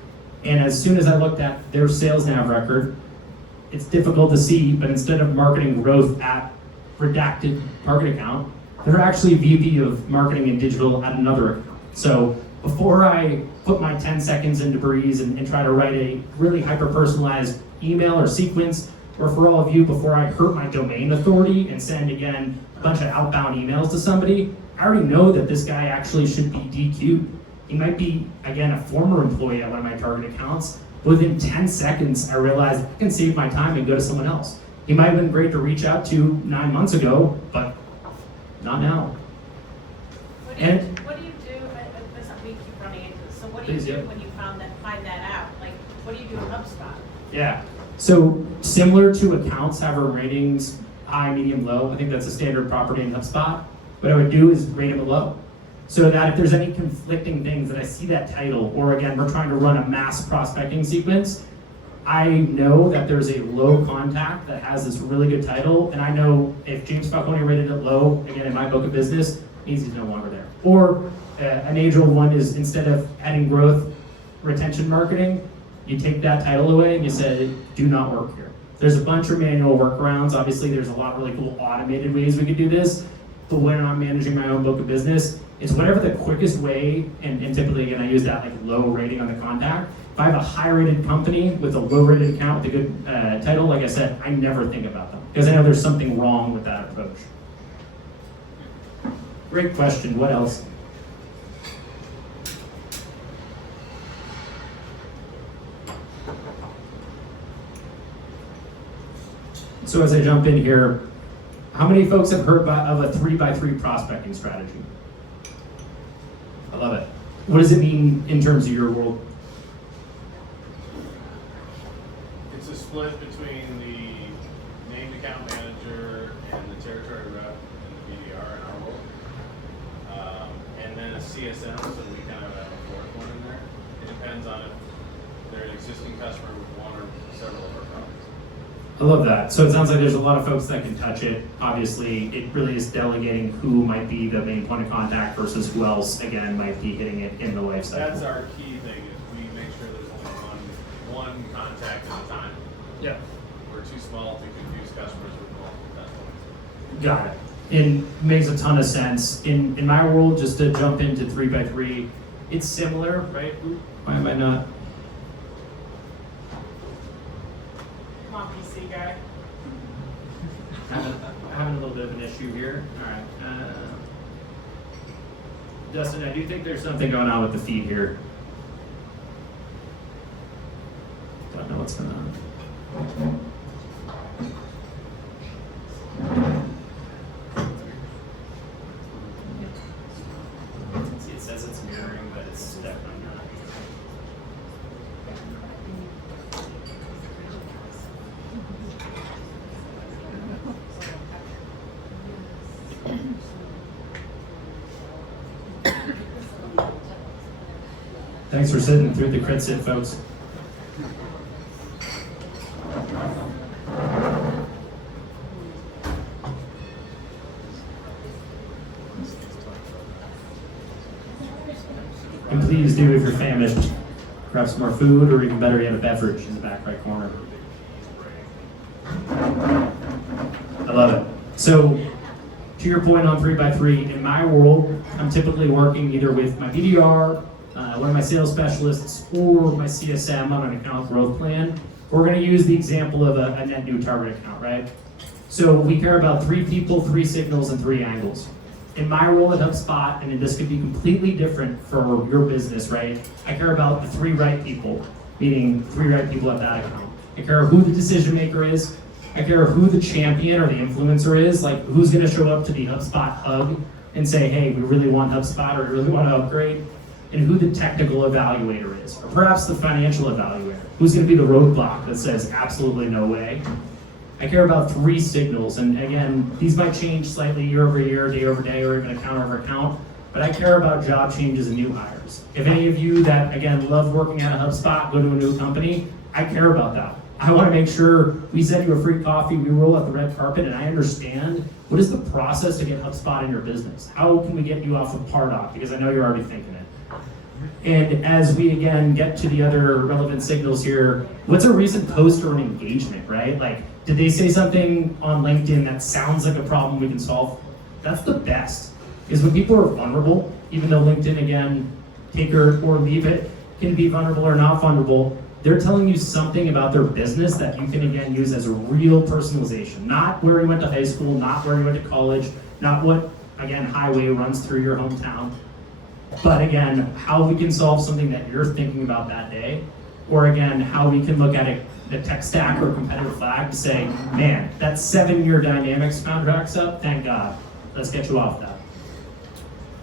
And as soon as I looked at their Sales Nav record, it's difficult to see, but instead of marketing growth at redacted target account, they're actually VP of marketing and digital at another account. So before I put my 10 seconds into Breeze and try to write a really hyper-personalized email or sequence, or for all of you, before I hurt my domain authority and send, again, a bunch of outbound emails to somebody, I already know that this guy actually should be DQ'd. He might be, again, a former employee at one of my target accounts. Within 10 seconds, I realized I can save my time and go to someone else. He might have been great to reach out to 9 months ago, but not now. What do you do? We keep running into this. So what do you do when you find that out? Like, what do you do in HubSpot? Yeah. So similar to accounts have our ratings high, medium, low. I think that's a standard property in HubSpot. What I would do is rate them a low. So that if there's any conflicting things that I see that title, or again, we're trying to run a mass prospecting sequence, I know that there's a low contact that has this really good title, and I know if James Falconi rated it low, again, in my book of business, means he's no longer there. Or an age-old one is, instead of adding growth, retention marketing, you take that title away and you say, do not work here. There's a bunch of manual workarounds. Obviously, there's a lot of really cool automated ways we could do this, but when I'm managing my own book of business, it's whatever the quickest way, and typically, again, I use that like low rating on the contact. If I have a high-rated company with a low-rated account with a good title, like I said, I never think about them because I know there's something wrong with that approach. Great question. What else? So as I jump in here, how many folks have heard of a 3x3 prospecting strategy? I love it. What does it mean in terms of your world? It's a split between the named account manager and the territory rep and the BDR in our world. And then a CSM, so we kind of have a fourth one in there. It depends on if they're an existing customer with one or several of our products. I love that. So it sounds like there's a lot of folks that can touch it. Obviously, it really is delegating who might be the main point of contact versus who else, again, might be hitting it in the life cycle. That's our key thing, is we make sure there's only one contact at a time. Yeah. We're too small to confuse customers with multiple touch points. Got it. And makes a ton of sense. In my world, just to jump into 3x3, it's similar, right? Ooh, why am I not? Come on, PC guy. Having a little bit of an issue here. All right. Dustin, I do think there's something going on with the feed here. Don't know what's going on. See, it says it's mirroring, but it's definitely not. Thanks for sitting through the crit sit, folks. And please do, if you're famished, grab some more food, or even better yet, a beverage in the back right corner. I love it. So, to your point on 3x3, in my world, I'm typically working either with my BDR, one of my sales specialists, or my CSM on an account growth plan. We're going to use the example of a net new target account, right? So we care about 3 people, 3 signals, and 3 angles. In my role at HubSpot, and this could be completely different for your business, right? I care about the 3 right people, meaning 3 right people at that account. I care who the decision maker is. I care who the champion or the influencer is, like who's going to show up to the HubSpot hub and say, hey, we really want HubSpot, or we really want to upgrade, and who the technical evaluator is, or perhaps the financial evaluator. Who's going to be the roadblock that says absolutely no way? I care about 3 signals, and again, these might change slightly year over year, day over day, or even account over account, but I care about job changes and new hires. If any of you that, again, love working at a HubSpot, go to a new company, I care about that. I want to make sure we send you a free coffee, we roll out the red carpet, and I understand what is the process to get HubSpot in your business. How can we get you off of Pardot? Because I know you're already thinking it. And as we again get to the other relevant signals here, what's a recent post or an engagement, right? Like, did they say something on LinkedIn that sounds like a problem we can solve? That's the best. Is when people are vulnerable, even though LinkedIn, again, take or leave it, can be vulnerable or not vulnerable, they're telling you something about their business that you can again use as a real personalization. Not where you went to high school, not where you went to college, not what, again, highway runs through your hometown. But again, how we can solve something that you're thinking about that day, or again, how we can look at a tech stack or competitive flag to say, man, that 7-year Dynamics contract's up, thank God. Let's get you off that.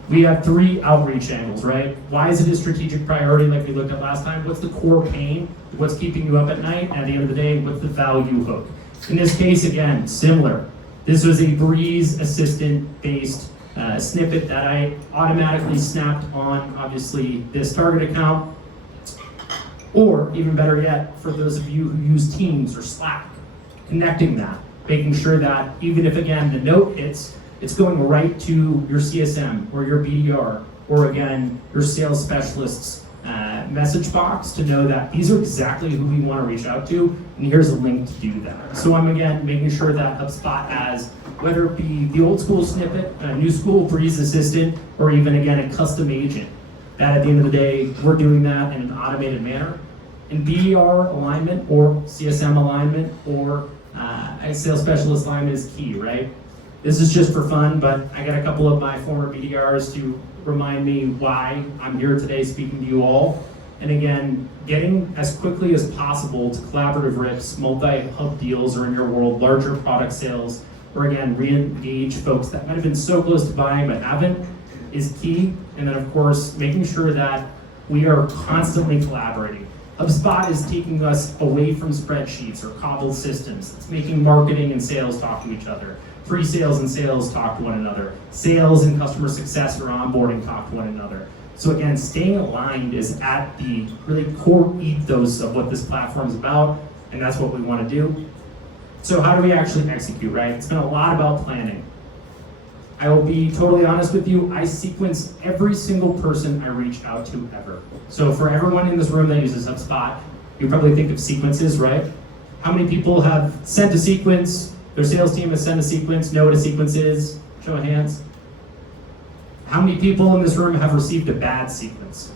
We have 3 outreach angles, right? Why is it a strategic priority like we looked at last time? What's the core pain? What's keeping you up at night? And at the end of the day, what's the value hook? In this case, again, similar. This was a Breeze assistant-based snippet that I automatically snapped on, obviously, this target account. Or, even better yet, for those of you who use Teams or Slack, connecting that, making sure that even if, again, the note hits, it's going right to your CSM or your BDR, or again, your sales specialist's message box to know that these are exactly who we want to reach out to, and here's a link to do that. So I'm, again, making sure that HubSpot has, whether it be the old school snippet, a new school Breeze assistant, or even, again, a custom agent, that at the end of the day, we're doing that in an automated manner. In BDR alignment, or CSM alignment, or a sales specialist alignment is key, right? This is just for fun, but I got a couple of my former BDRs to remind me why I'm here today speaking to you all. And again, getting as quickly as possible to collaborative rips, multi-hub deals, or in your world, larger product sales, or again, re-engage folks that might have been so close to buying but haven't, is key. And then of course, making sure that we are constantly collaborating. HubSpot is taking us away from spreadsheets or cobbled systems. It's making marketing and sales talk to each other. Pre-sales and sales talk to one another. Sales and customer success or onboarding talk to one another. So again, staying aligned is at the really core ethos of what this platform is about, and that's what we want to do. So how do we actually execute, right? It's been a lot about planning. I will be totally honest with you, I sequence every single person I reach out to ever. So for everyone in this room that uses HubSpot, you probably think of sequences, right? How many people have sent a sequence, Their sales team has sent a sequence, know what a sequence is, show of hands. How many people in this room have received a bad sequence?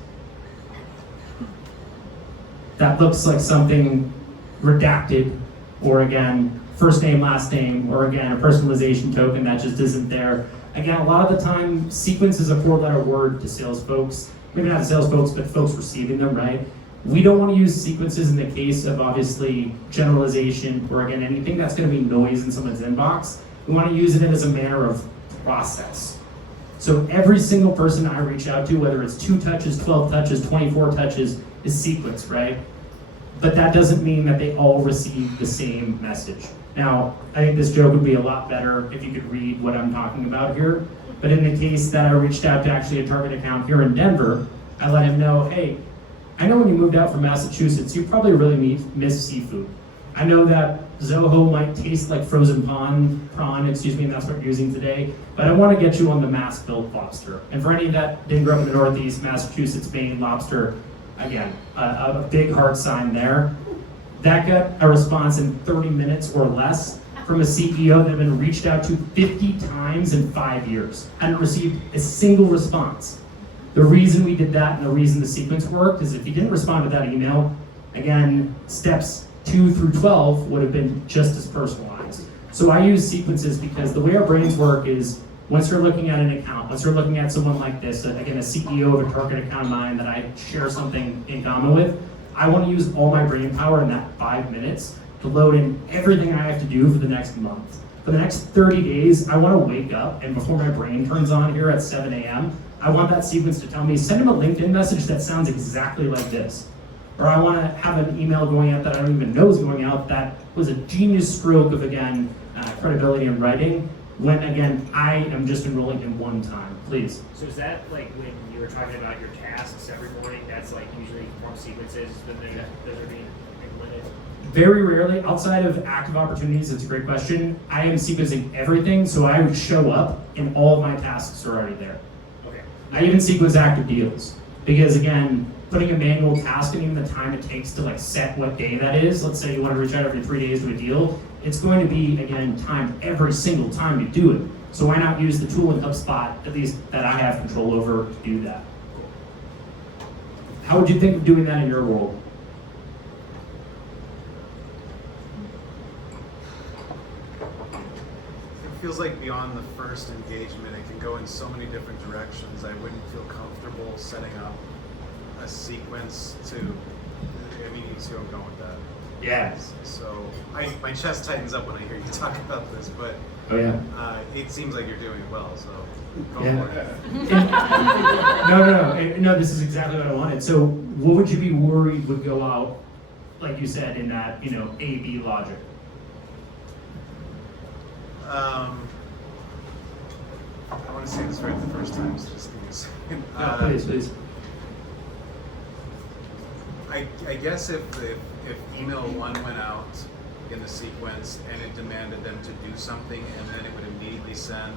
That looks like something redacted, or again, first name, last name, or again, a personalization token that just isn't there. Again, a lot of the time, sequence is a 4-letter word to sales folks. Maybe not sales folks, but folks receiving them, right? We don't want to use sequences in the case of obviously generalization, or again, anything that's going to be noise in someone's inbox. We want to use it as a manner of process. So every single person I reach out to, whether it's 2 touches, 12 touches, 24 touches, is sequence, right? But that doesn't mean that they all receive the same message. Now, I think this joke would be a lot better if you could read what I'm talking about here. But in the case that I reached out to actually a target account here in Denver, I let him know, hey, I know when you moved out from Massachusetts, you probably really miss seafood. I know that Zoho might taste like frozen prawn, and that's what you're using today, but I want to get you on the mass-built lobster. And for any that didn't grow up in the Northeast, Massachusetts, Maine, lobster, again, a big heart sign there. That got a response in 30 minutes or less from a CEO that had been reached out to 50 times in 5 years, hadn't received a single response. The reason we did that and the reason the sequence worked is if he didn't respond to that email, again, steps 2 through 12 would have been just as personalized. So I use sequences because the way our brains work is once you're looking at an account, once you're looking at someone like this, again, a CEO of a target account of mine that I share something in common with, I want to use all my brain power in that 5 minutes to load in everything I have to do for the next month. For the next 30 days, I want to wake up and before my brain turns on here at 7 a.m., I want that sequence to tell me, send him a LinkedIn message that sounds exactly like this. Or I want to have an email going out that I don't even know is going out that was a genius stroke of, again, credibility in writing, when, again, I am just enrolling in one time. Please. So is that like when you were talking about your tasks every morning, that's like usually form sequences, then those are being implemented? Very rarely, outside of active opportunities, it's a great question. I am sequencing everything, so I would show up and all of my tasks are already there. Okay. I even sequence active deals because again, putting a manual task and even the time it takes to like set what day that is, let's say you want to reach out every 3 days to a deal, it's going to be, again, timed every single time you do it. So why not use the tool in HubSpot, at least that I have control over, to do that? How would you think of doing that in your world? It feels like beyond the first engagement, it can go in so many different directions. I wouldn't feel comfortable setting up a sequence to, I mean, you see where I'm going with that. Yes. So my chest tightens up when I hear you talk about this, but Oh yeah. it seems like you're doing it well, so go Yeah. for it. No, this is exactly what I wanted. So what would you be worried would go out, like you said, in that, A-B logic? I want to say this right the first time, so just give me a second. No, please. I guess if email 1 went out in the sequence and it demanded them to do something and then it would immediately send,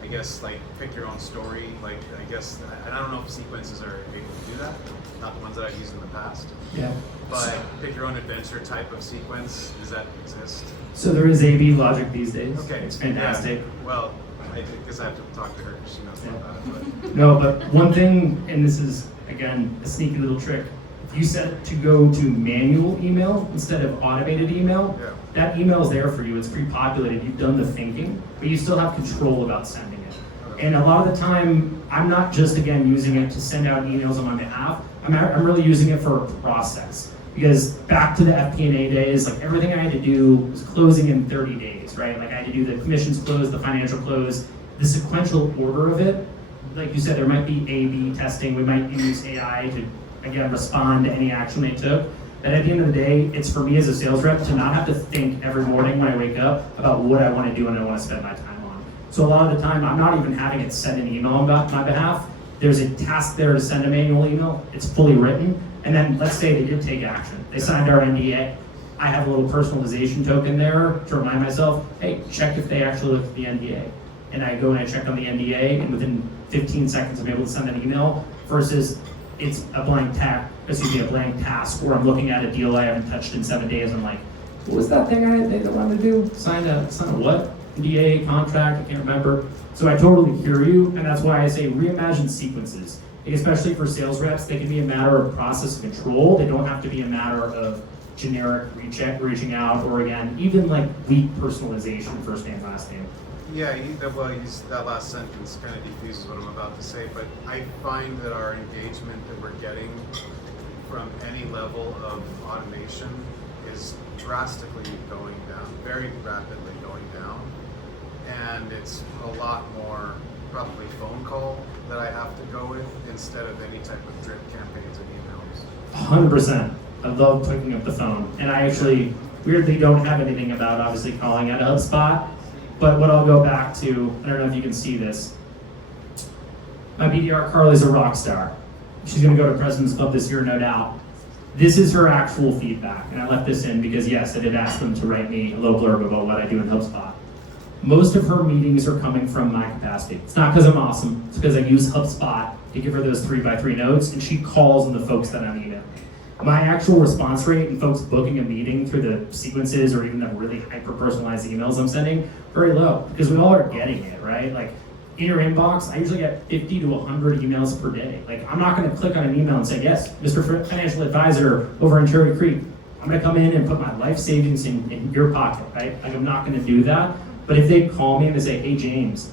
I guess, like pick your own story, like I guess, and I don't know if sequences are able to do that, not the ones that I've used in the past, Yeah. but pick your own adventure type of sequence, does that exist? So there is A-B logic these days. Okay. It's fantastic. Yeah. Well, I guess I have to talk to her because she knows more about it, but. No, but one thing, and this is, again, a sneaky little trick. If you set it to go to manual email instead of automated email, Yeah. that email is there for you. It's pre-populated. You've done the thinking, but you still have control about sending it. And a lot of the time, I'm not just, again, using it to send out emails on my behalf. I'm really using it for a process. Because back to the FP&A days, like everything I had to do was closing in 30 days, right? Like I had to do the commissions close, the financial close, the sequential order of it. Like you said, there might be A/B testing. We might use AI to, again, respond to any action they took. But at the end of the day, it's for me as a sales rep to not have to think every morning when I wake up about what I want to do and I want to spend my time on. So a lot of the time, I'm not even having it send an email on my behalf. There's a task there to send a manual email. It's fully written. And then let's say they did take action. They signed our NDA. I have a little personalization token there to remind myself, hey, check if they actually looked at the NDA. And I go and I check on the NDA, and within 15 seconds I'm able to send an email versus it's a blank task where I'm looking at a deal I haven't touched in 7 days. I'm like, what was that thing they wanted to do? Sign a what? NDA contract, I can't remember. So I totally hear you, and that's why I say reimagine sequences. Especially for sales reps, they can be a matter of process control. They don't have to be a matter of generic reaching out, or again, even like weak personalization, first name, last name. Yeah, that last sentence kind of diffuses what I'm about to say, but I find that our engagement that we're getting from any level of automation is drastically going down, very rapidly going down, and it's a lot more probably phone call that I have to go with instead of any type of drip campaigns and emails. 100%. I love picking up the phone, and I actually weirdly don't have anything about obviously calling at HubSpot, but what I'll go back to, I don't know if you can see this. My BDR Carly's a rock star. She's gonna go to President's Club this year, no doubt. This is her actual feedback, and I left this in because yes, I did ask them to write me a little blurb about what I do in HubSpot. Most of her meetings are coming from my capacity. It's not because I'm awesome, it's because I use HubSpot to give her those 3x3 notes, and she calls on the folks that I'm emailing. My actual response rate and folks booking a meeting through the sequences or even the really hyper-personalized emails I'm sending, very low, because we all are getting it, right? Like, in your inbox, I usually get 50 to 100 emails per day. Like, I'm not gonna click on an email and say, yes, Mr. Financial Advisor over in Cherry Creek, I'm gonna come in and put my life savings in your pocket, right? Like, I'm not gonna do that. But if they call me and they say, hey, James,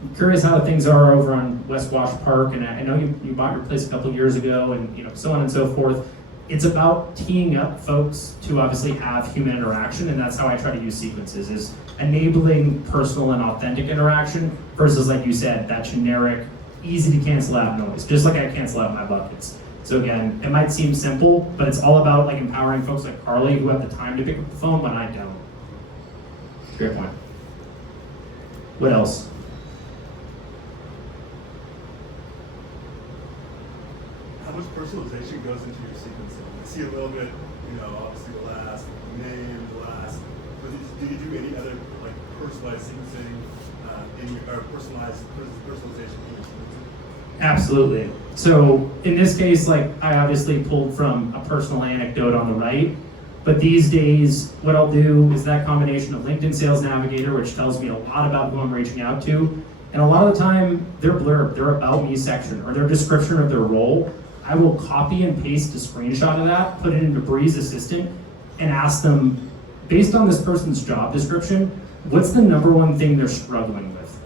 I'm curious how things are over on West Wash Park, and I know you bought your place a couple years ago, and so on and so forth. It's about teeing up folks to obviously have human interaction, and that's how I try to use sequences, is enabling personal and authentic interaction versus, like you said, that generic, easy to cancel out noise, just like I cancel out my buckets. So again, it might seem simple, but it's all about like empowering folks like Carly who have the time to pick up the phone when I don't. Great point. What else? How much personalization goes into your sequencing? I see a little bit, obviously the last name, the last. But do you do any other like personalized sequencing or personalization in your sequencing? Absolutely. So in this case, like I obviously pulled from a personal anecdote on the right, but these days, what I'll do is that combination of LinkedIn Sales Navigator, which tells me a lot about who I'm reaching out to, and a lot of the time, their blurb, their About Me section, or their description of their role, I will copy and paste a screenshot of that, put it into Breeze Assistant, and ask them, based on this person's job description, what's the number one thing they're struggling with?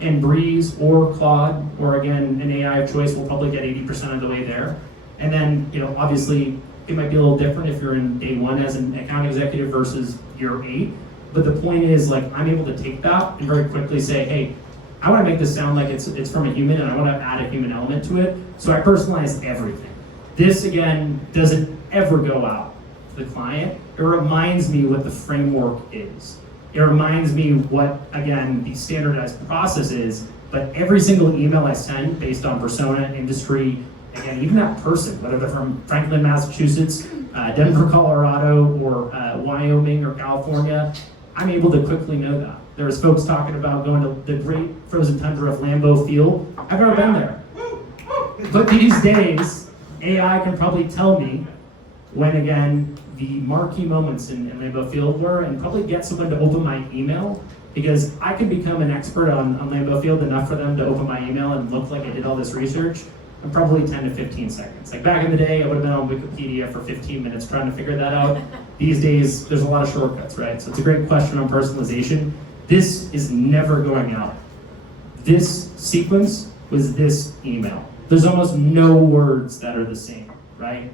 And Breeze or Claude, or again, an AI of choice will probably get 80% of the way there. And then, obviously, it might be a little different if you're in day one as an account executive versus year 8. But the point is, like, I'm able to take that and very quickly say, hey, I want to make this sound like it's from a human, and I want to add a human element to it. So I personalize everything. This, again, doesn't ever go out to the client. It reminds me what the framework is. It reminds me what, again, the standardized process is, but every single email I send based on persona, industry, again, even that person, whether they're from Franklin, Massachusetts, Denver, Colorado, or Wyoming or California, I'm able to quickly know that. There's folks talking about going to the great frozen tundra of Lambeau Field. I've never been there. But these days, AI can probably tell me when, again, the marquee moments in Lambeau Field were, and probably get someone to open my email, because I can become an expert on Lambeau Field enough for them to open my email and look like I did all this research in probably 10 to 15 seconds. Like back in the day, I would have been on Wikipedia for 15 minutes trying to figure that out. These days, there's a lot of shortcuts, right? So it's a great question on personalization. This is never going out. This sequence was this email. There's almost no words that are the same, right?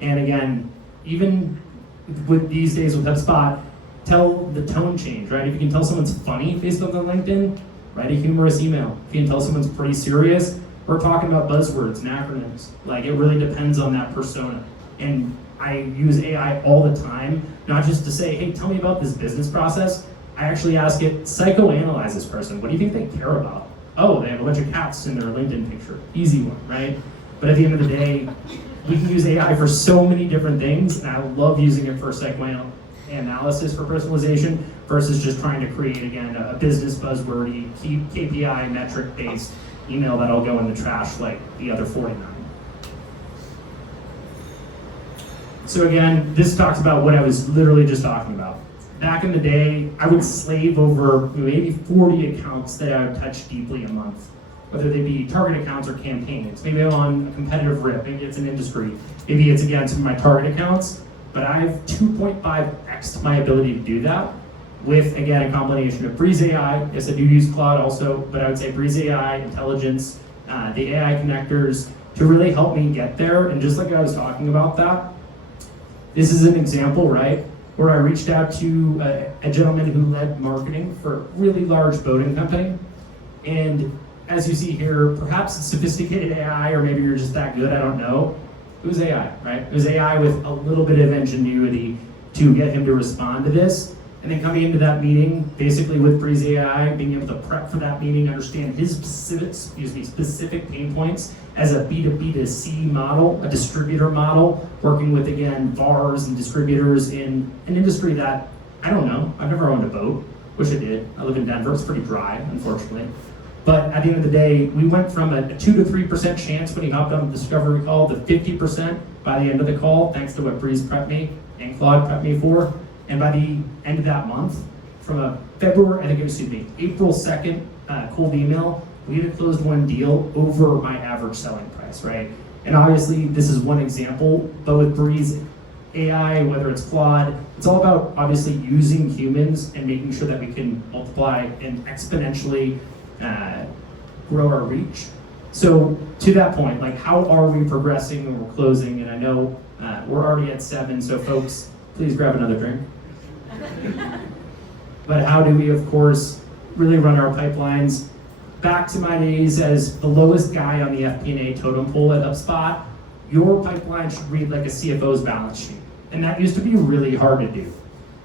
And again, even with these days with HubSpot, tell the tone change, right? If you can tell someone's funny based on their LinkedIn, write a humorous email. If you can tell someone's pretty serious, we're talking about buzzwords and acronyms. Like, it really depends on that persona. And I use AI all the time, not just to say, hey, tell me about this business process. I actually ask it, psychoanalyze this person. What do you think they care about? Oh, they have a bunch of cats in their LinkedIn picture. Easy one, right? But at the end of the day, we can use AI for so many different things, and I love using it for psychoanalysis for personalization versus just trying to create, again, a business buzzwordy, KPI metric-based email that'll go in the trash like the other 49. So again, this talks about what I was literally just talking about. Back in the day, I would slave over maybe 40 accounts that I would touch deeply a month, whether they be target accounts or campaigns. Maybe I'm on a competitive rip, maybe it's an industry, maybe it's again some of my target accounts, but I've 2.5x'd my ability to do that with, again, a combination of Breeze AI. Yes, I do use Cloud also, but I would say Breeze AI, intelligence, the AI connectors to really help me get there. And just like I was talking about that, this is an example, right, where I reached out to a gentleman who led marketing for a really large boating company. And as you see here, perhaps it's sophisticated AI, or maybe you're just that good, I don't know. It was AI, right? It was AI with a little bit of ingenuity to get him to respond to this. And then coming into that meeting, basically with Breeze AI, being able to prep for that meeting, understand his specific pain points as a B2B2C model, a distributor model, working with, again, VARs and distributors in an industry that, I don't know, I've never owned a boat. Wish I did. I live in Denver, it's pretty dry, unfortunately. But at the end of the day, we went from a 2 to 3% chance when he hopped on the discovery call to 50% by the end of the call, thanks to what Breeze prepped me and Claude prepped me for. And by the end of that month, from a April 2nd cold email, we had closed one deal over my average selling price, right? And obviously, this is one example, but with Breeze AI, whether it's Claude, it's all about obviously using humans and making sure that we can multiply and exponentially grow our reach. So to that point, like, how are we progressing when we're closing? And I know we're already at 7, so folks, please grab another drink. But how do we, of course, really run our pipelines? Back to my days as the lowest guy on the FP&A totem pole at HubSpot, your pipeline should read like a CFO's balance sheet. And that used to be really hard to do.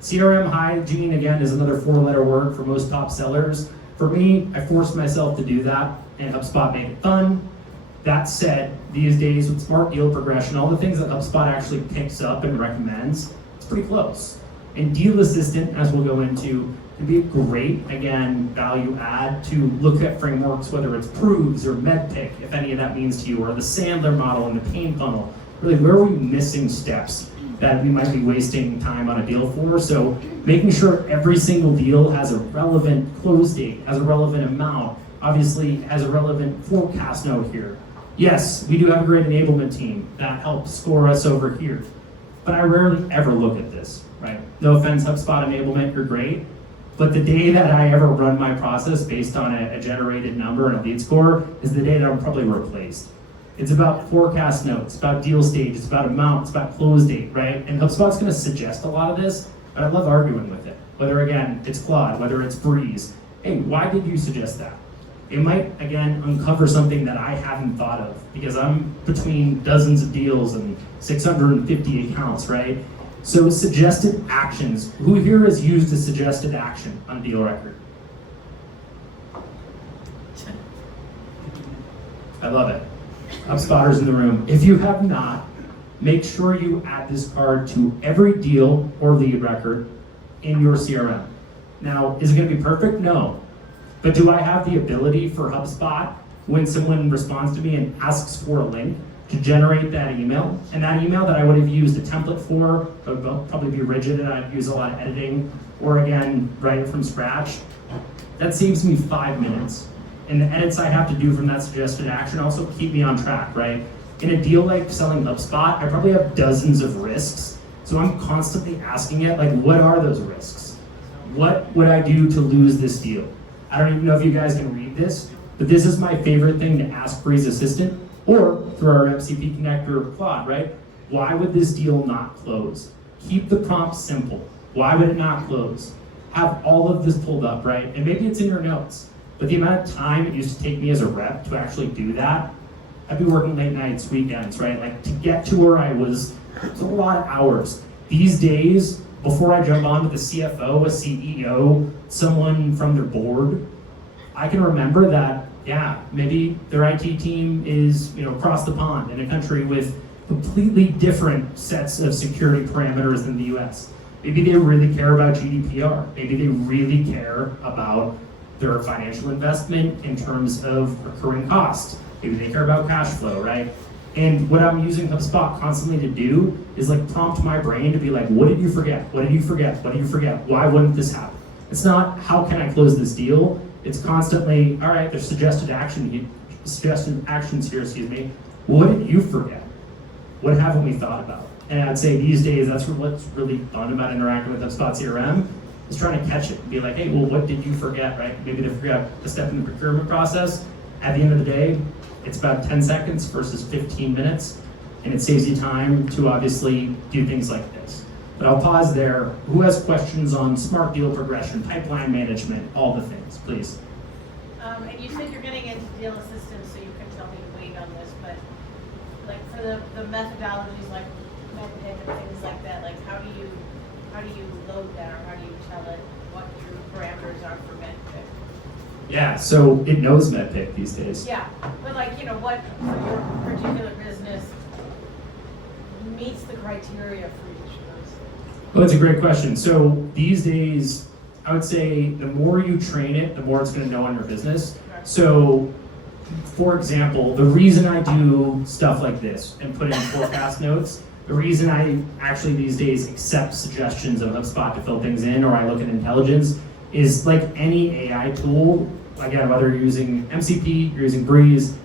CRM hygiene, again, is another 4-letter word for most top sellers. For me, I forced myself to do that, and HubSpot made it fun. That said, these days with smart deal progression, all the things that HubSpot actually picks up and recommends, it's pretty close. And Deal Assistant, as we'll go into, can be a great, again, value add to look at frameworks, whether it's Proves or MedPick, if any of that means to you, or the Sandler model and the pain funnel. Really, where are we missing steps that we might be wasting time on a deal for? So making sure every single deal has a relevant close date, has a relevant amount, obviously has a relevant forecast note here. Yes, we do have a great enablement team that helps score us over here, but I rarely ever look at this, right? No offense, HubSpot enablement, you're great, but the day that I ever run my process based on a generated number and a lead score is the day that I'm probably replaced. It's about forecast notes, it's about deal stage, it's about amount, it's about close date, right? And HubSpot's gonna suggest a lot of this, but I love arguing with it. Whether, again, it's Claude, whether it's Breeze. Hey, why did you suggest that? It might, again, uncover something that I haven't thought of, because I'm between dozens of deals and 650 accounts, right? So suggested actions. Who here has used a suggested action on a deal record? I love it. HubSpotters in the room. If you have not, make sure you add this card to every deal or lead record in your CRM. Now, is it gonna be perfect? No. But do I have the ability for HubSpot, when someone responds to me and asks for a link, to generate that email? And that email that I would have used a template for, would probably be rigid and I'd use a lot of editing, or again, write it from scratch. That saves me 5 minutes. And the edits I have to do from that suggested action also keep me on track, right? In a deal like selling HubSpot, I probably have dozens of risks. So I'm constantly asking it, like, what are those risks? What would I do to lose this deal? I don't even know if you guys can read this, but this is my favorite thing to ask Breeze Assistant, or through our MCP connector Claude, right? Why would this deal not close? Keep the prompt simple. Why would it not close? Have all of this pulled up, right? And maybe it's in your notes, but the amount of time it used to take me as a rep to actually do that, I'd be working late nights, weekends, right? Like, to get to where I was, it's a lot of hours. These days, before I jump on with a CFO, a CEO, someone from their board, I can remember that, yeah, maybe their IT team is, across the pond in a country with completely different sets of security parameters than the US. Maybe they really care about GDPR. Maybe they really care about their financial investment in terms of recurring costs. Maybe they care about cash flow, right? And what I'm using HubSpot constantly to do is like prompt my brain to be like, what did you forget? What did you forget? What did you forget? Why wouldn't this happen? It's not how can I close this deal? It's constantly, all right, there's suggested actions here, excuse me. What did you forget? What haven't we thought about? And I'd say these days, that's what's really fun about interacting with HubSpot CRM, is trying to catch it and be like, hey, well, what did you forget, right? Maybe they forgot a step in the procurement process. At the end of the day, it's about 10 seconds versus 15 minutes, and it saves you time to obviously do things like this. But I'll pause there. Who has questions on smart deal progression, pipeline management, all the things, please? And you said you're getting into deal assistance, so you can tell me to wait on this, but like for the methodologies like method and things like that, like how do you load that, or how do you tell it what your parameters are for MedPick? Yeah, so it knows MedPick these days. Yeah, but like, what for your particular business meets the criteria for each of those things? Well, that's a great question. So these days, I would say the more you train it, the more it's going to know on your business. So, for example, the reason I do stuff like this and put in forecast notes, the reason I actually these days accept suggestions of HubSpot to fill things in, or I look at intelligence, is like any AI tool, again, whether you're using MCP, you're using Breeze,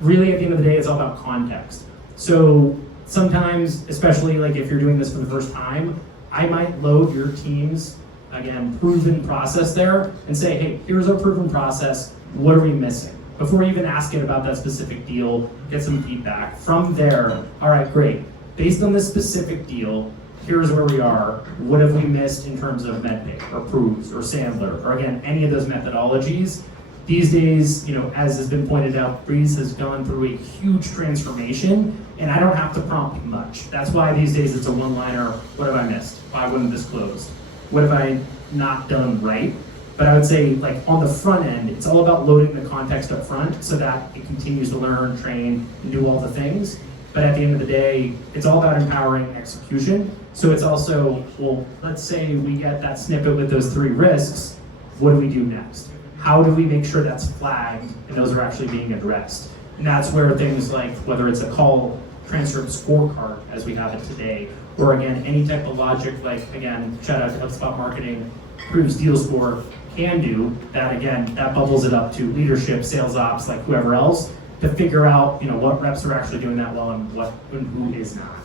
really at the end of the day, it's all about context. So sometimes, especially like if you're doing this for the first time, I might load your team's, again, proven process there and say, hey, here's our proven process, what are we missing? Before you even ask it about that specific deal, get some feedback. From there, all right, great. Based on this specific deal, here's where we are. What have we missed in terms of MedPick or Proves or Sandler or again, any of those methodologies? These days, as has been pointed out, Breeze has gone through a huge transformation and I don't have to prompt much. That's why these days it's a one-liner, what have I missed? Why wouldn't this close? What have I not done right? But I would say, like on the front end, it's all about loading the context up front so that it continues to learn, train, and do all the things. But at the end of the day, it's all about empowering execution. So it's also, well, let's say we get that snippet with those 3 risks. What do we do next? How do we make sure that's flagged and those are actually being addressed? And that's where things like, whether it's a call transcript scorecard as we have it today, or again, any type of logic like, again, shout out to HubSpot Marketing, Proves Deal Score can do, that again, that bubbles it up to leadership, sales ops, like whoever else, to figure out, what reps are actually doing that well and who is not.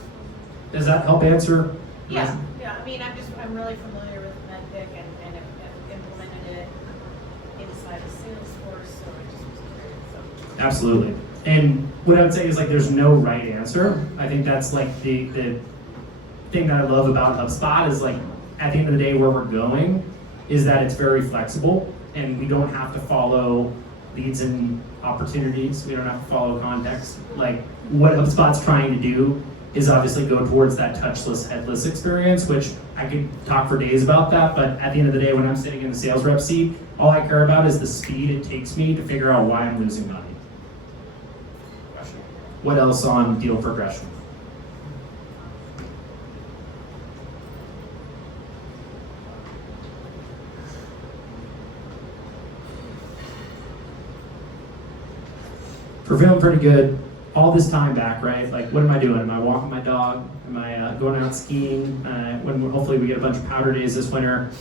Does that help answer? Yeah. I mean, I'm really familiar with MedPick and have implemented it inside of Salesforce, so I just was curious. So. Absolutely. And what I would say is like, there's no right answer. I think that's like the thing that I love about HubSpot is like, at the end of the day, where we're going is that it's very flexible and we don't have to follow leads and opportunities. We don't have to follow context. Like what HubSpot's trying to do is obviously go towards that touchless, headless experience, which I could talk for days about that, but at the end of the day, when I'm sitting in the sales rep seat, all I care about is the speed it takes me to figure out why I'm losing money. What else on deal progression? We're feeling pretty good. All this time back, right? Like, what am I doing? Am I walking my dog? Am I going out skiing? When hopefully we get a bunch of powder days this winter.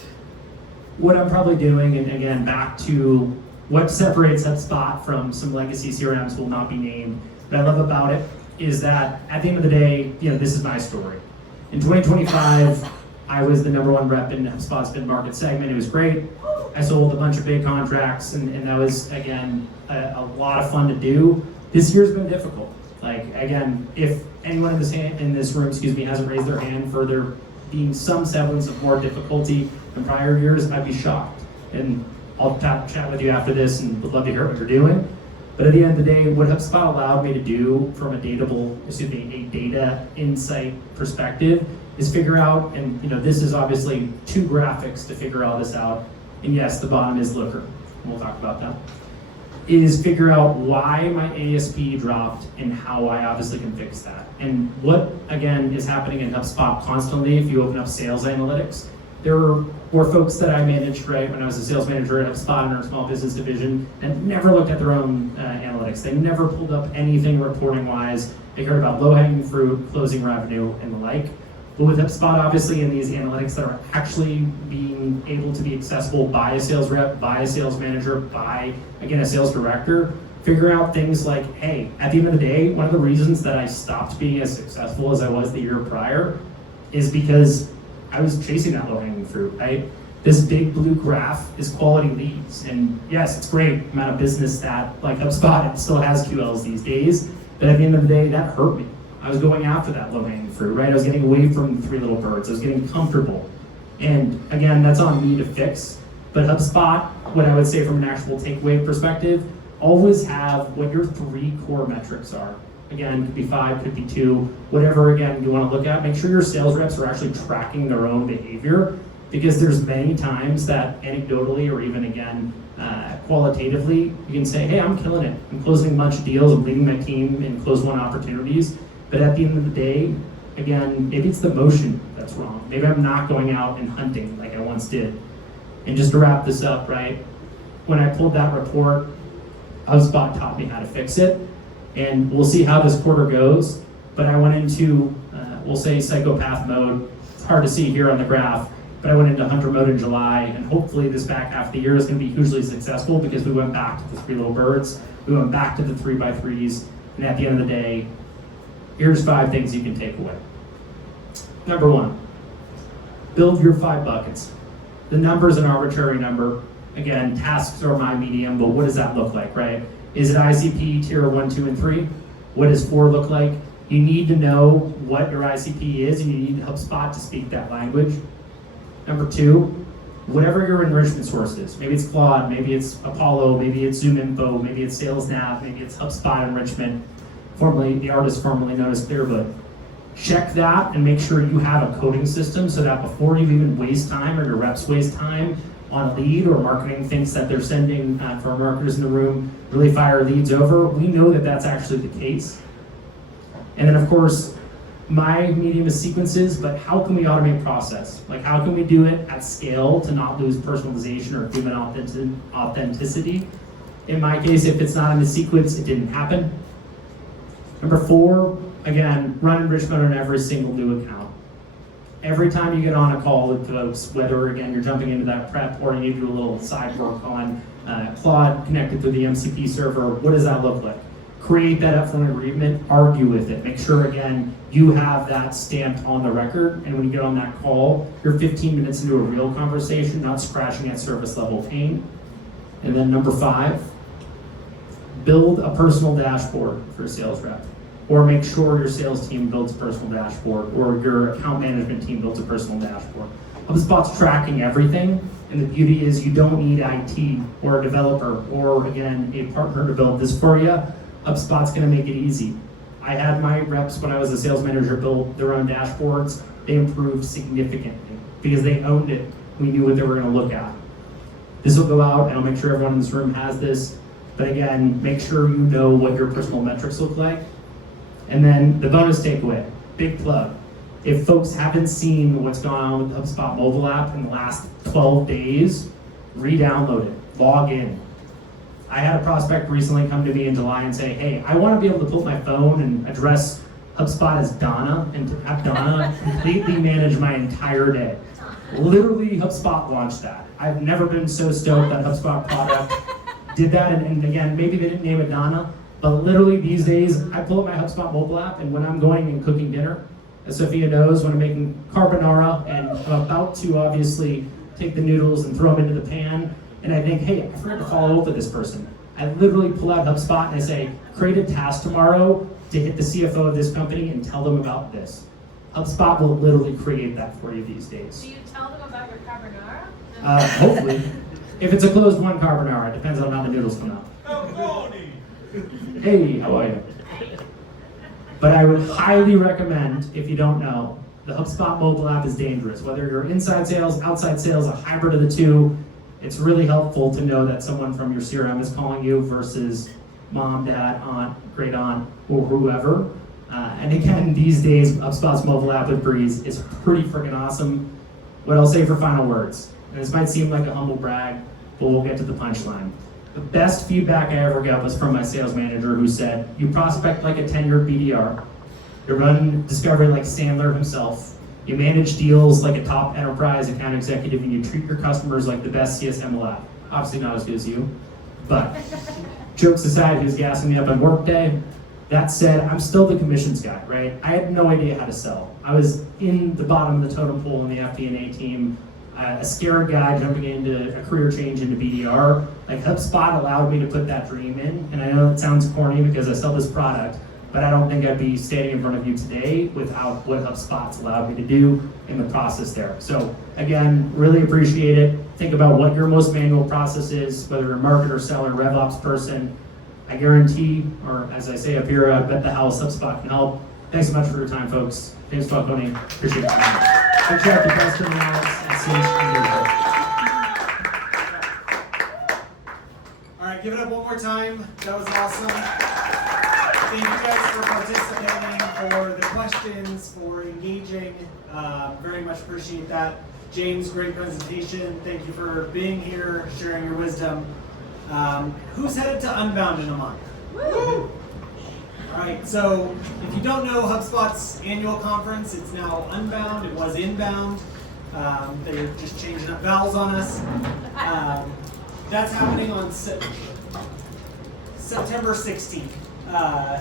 What I'm probably doing, and again, back to what separates HubSpot from some legacy CRMs will not be named. What I love about it is that at the end of the day, this is my story. In 2025, I was the #1 rep in HubSpot's mid-market segment. It was great. I sold a bunch of big contracts, and that was, again, a lot of fun to do. This year's been difficult. Like, again, if anyone in this room, hasn't raised their hand for there being some semblance of more difficulty than prior years, I'd be shocked. And I'll chat with you after this and would love to hear what you're doing. But at the end of the day, what HubSpot allowed me to do from a data insight perspective is figure out, and this is obviously 2 graphics to figure all this out. And yes, the bottom is Looker. We'll talk about that. Is figure out why my ASP dropped and how I obviously can fix that. And what, again, is happening in HubSpot constantly, if you open up sales analytics, There were folks that I managed, right, when I was a sales manager at HubSpot in our small business division, and never looked at their own analytics. They never pulled up anything reporting-wise. They cared about low-hanging fruit, closing revenue, and the like. But with HubSpot, obviously, in these analytics that are actually being able to be accessible by a sales rep, by a sales manager, by, again, a sales director, figuring out things like, hey, at the end of the day, one of the reasons that I stopped being as successful as I was the year prior is because I was chasing that low-hanging fruit, right? This big blue graph is quality leads. And yes, it's great amount of business that, like HubSpot, it still has QLs these days, but at the end of the day, that hurt me. I was going after that low-hanging fruit, right? I was getting away from the three little birds. I was getting comfortable. And again, that's on me to fix. But HubSpot, what I would say from an actual takeaway perspective, always have what your 3 core metrics are. Again, could be 5, could be 2, whatever, again, you want to look at. Make sure your sales reps are actually tracking their own behavior, because there's many times that anecdotally or even, again, qualitatively, you can say, hey, I'm killing it. I'm closing a bunch of deals, I'm leading my team in close-won opportunities. But at the end of the day, again, maybe it's the motion that's wrong. Maybe I'm not going out and hunting like I once did. And just to wrap this up, right, when I pulled that report, HubSpot taught me how to fix it. And we'll see how this quarter goes. But I went into, we'll say, psychopath mode. It's hard to see here on the graph, but I went into hunter mode in July. And hopefully this back half of the year is going to be hugely successful, because we went back to the 3 little birds. We went back to the 3x3s. And at the end of the day, here's 5 things you can take away. Number 1, build your 5 buckets. The number is an arbitrary number. Again, tasks are my medium, but what does that look like, right? Is it ICP tier 1, 2, and 3? What does 4 look like? You need to know what your ICP is, and you need HubSpot to speak that language. Number 2, whatever your enrichment source is. Maybe it's Claude, maybe it's Apollo, maybe it's ZoomInfo, maybe it's SalesNav, maybe it's HubSpot enrichment. Formerly, the artist formerly known as Clearbit. Check that and make sure you have a coding system so that before you even waste time or your reps waste time on a lead, or marketing thinks that they're sending for our marketers in the room really fire leads over, we know that that's actually the case. And then of course, my medium is sequences, but how can we automate process? Like, how can we do it at scale to not lose personalization or human authenticity? In my case, if it's not in the sequence, it didn't happen. Number 4, again, run enrichment on every single new account. Every time you get on a call with folks, whether, again, you're jumping into that prep or you need to do a little side work on Claude connected to the MCP server, what does that look like? Create that upfront agreement, argue with it. Make sure, again, you have that stamped on the record, and when you get on that call, you're 15 minutes into a real conversation, not scratching at surface level pain. And then number 5, build a personal dashboard for a sales rep. Or make sure your sales team builds a personal dashboard, or your account management team builds a personal dashboard. HubSpot's tracking everything, and the beauty is you don't need IT or a developer or, again, a partner to build this for you. HubSpot's going to make it easy. I had my reps, when I was a sales manager, build their own dashboards. They improved significantly because they owned it. We knew what they were going to look at. This will go out, and I'll make sure everyone in this room has this. But again, make sure you know what your personal metrics look like. And then the bonus takeaway, big plug. If folks haven't seen what's gone on with the HubSpot mobile app in the last 12 days, re-download it, log in. I had a prospect recently come to me in July and say, hey, I want to be able to pull up my phone and address HubSpot as Donna, and to have Donna completely manage my entire day. Literally, HubSpot launched that. I've never been so stoked that HubSpot product did that, and again, maybe they didn't name it Donna, but literally these days, I pull up my HubSpot mobile app, and when I'm going and cooking dinner, as Sophia knows, when I'm making carbonara, and I'm about to obviously take the noodles and throw them into the pan, and I think, hey, I forgot to follow up with this person. I literally pull out HubSpot and I say, create a task tomorrow to hit the CFO of this company and tell them about this. HubSpot will literally create that for you these days. Do you tell them about your carbonara? Hopefully. If it's a closed one carbonara, it depends on how the noodles come out. Falconi! Hey, how are you? But I would highly recommend, if you don't know, the HubSpot mobile app is dangerous. Whether you're inside sales, outside sales, a hybrid of the two, it's really helpful to know that someone from your CRM is calling you versus mom, dad, aunt, great aunt, or whoever. And again, these days, HubSpot's mobile app with Breeze is pretty freaking awesome. what I'll say for final words, and this might seem like a humble brag, but we'll get to the punchline. The best feedback I ever got was from my sales manager who said, you prospect like a tenured BDR, you run discovery like Sandler himself, you manage deals like a top enterprise account executive, and you treat your customers like the best CSM will have. Obviously not as good as you, but jokes aside, he was gassing me up on workday. That said, I'm still the commissions guy, right? I had no idea how to sell. I was in the bottom of the totem pole in the FP&A team, a scared guy jumping into a career change into BDR. Like HubSpot allowed me to put that dream in, and I know it sounds corny because I sell this product, but I don't think I'd be standing in front of you today without what HubSpot's allowed me to do in the process there. So again, really appreciate it. Think about what your most manual process is, whether you're a marketer, seller, RevOps person. I guarantee, or as I say up here, I bet the house HubSpot can help. Thanks so much for your time, folks. James Falconi, appreciate it. Good job to Preston and Alex and CH. All right, give it up one more time. That was awesome. Thank you guys for participating, for the questions, for engaging. Very much appreciate that. James, great presentation. Thank you for being here, sharing your wisdom. Who's headed to Unbound in a month? Woo! All right, so if you don't know HubSpot's annual conference, it's now Unbound. It was Inbound. They're just changing up vowels on us. That's happening on September 16th.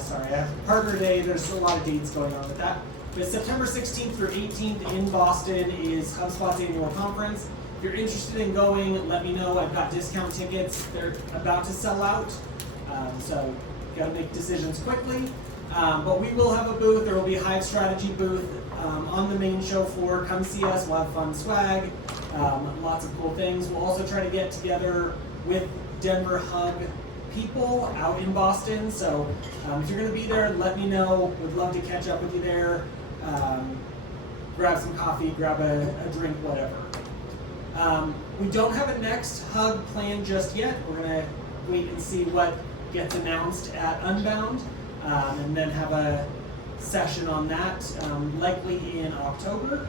Sorry, I have Partner Day. There's a lot of dates going on with that. But September 16th through 18th in Boston is HubSpot's annual conference. If you're interested in going, let me know. I've got discount tickets. They're about to sell out, so you got to make decisions quickly. But we will have a booth. There will be a Hive Strategy booth on the main show floor. Come see us. We'll have fun swag, lots of cool things. We'll also try to get together with Denver Hub people out in Boston. So if you're going to be there, let me know. Would love to catch up with you there. Grab some coffee, grab a drink, whatever. We don't have a next hub planned just yet. We're going to wait and see what gets announced at Unbound, and then have a session on that, likely in October.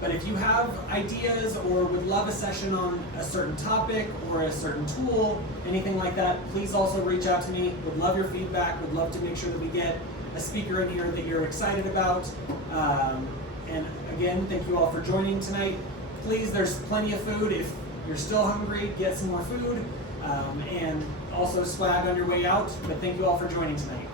But if you have ideas or would love a session on a certain topic or a certain tool, anything like that, please also reach out to me. Would love your feedback. Would love to make sure that we get a speaker in here that you're excited about. And again, thank you all for joining tonight. Please, there's plenty of food. If you're still hungry, get some more food, and also swag on your way out. But thank you all for joining tonight.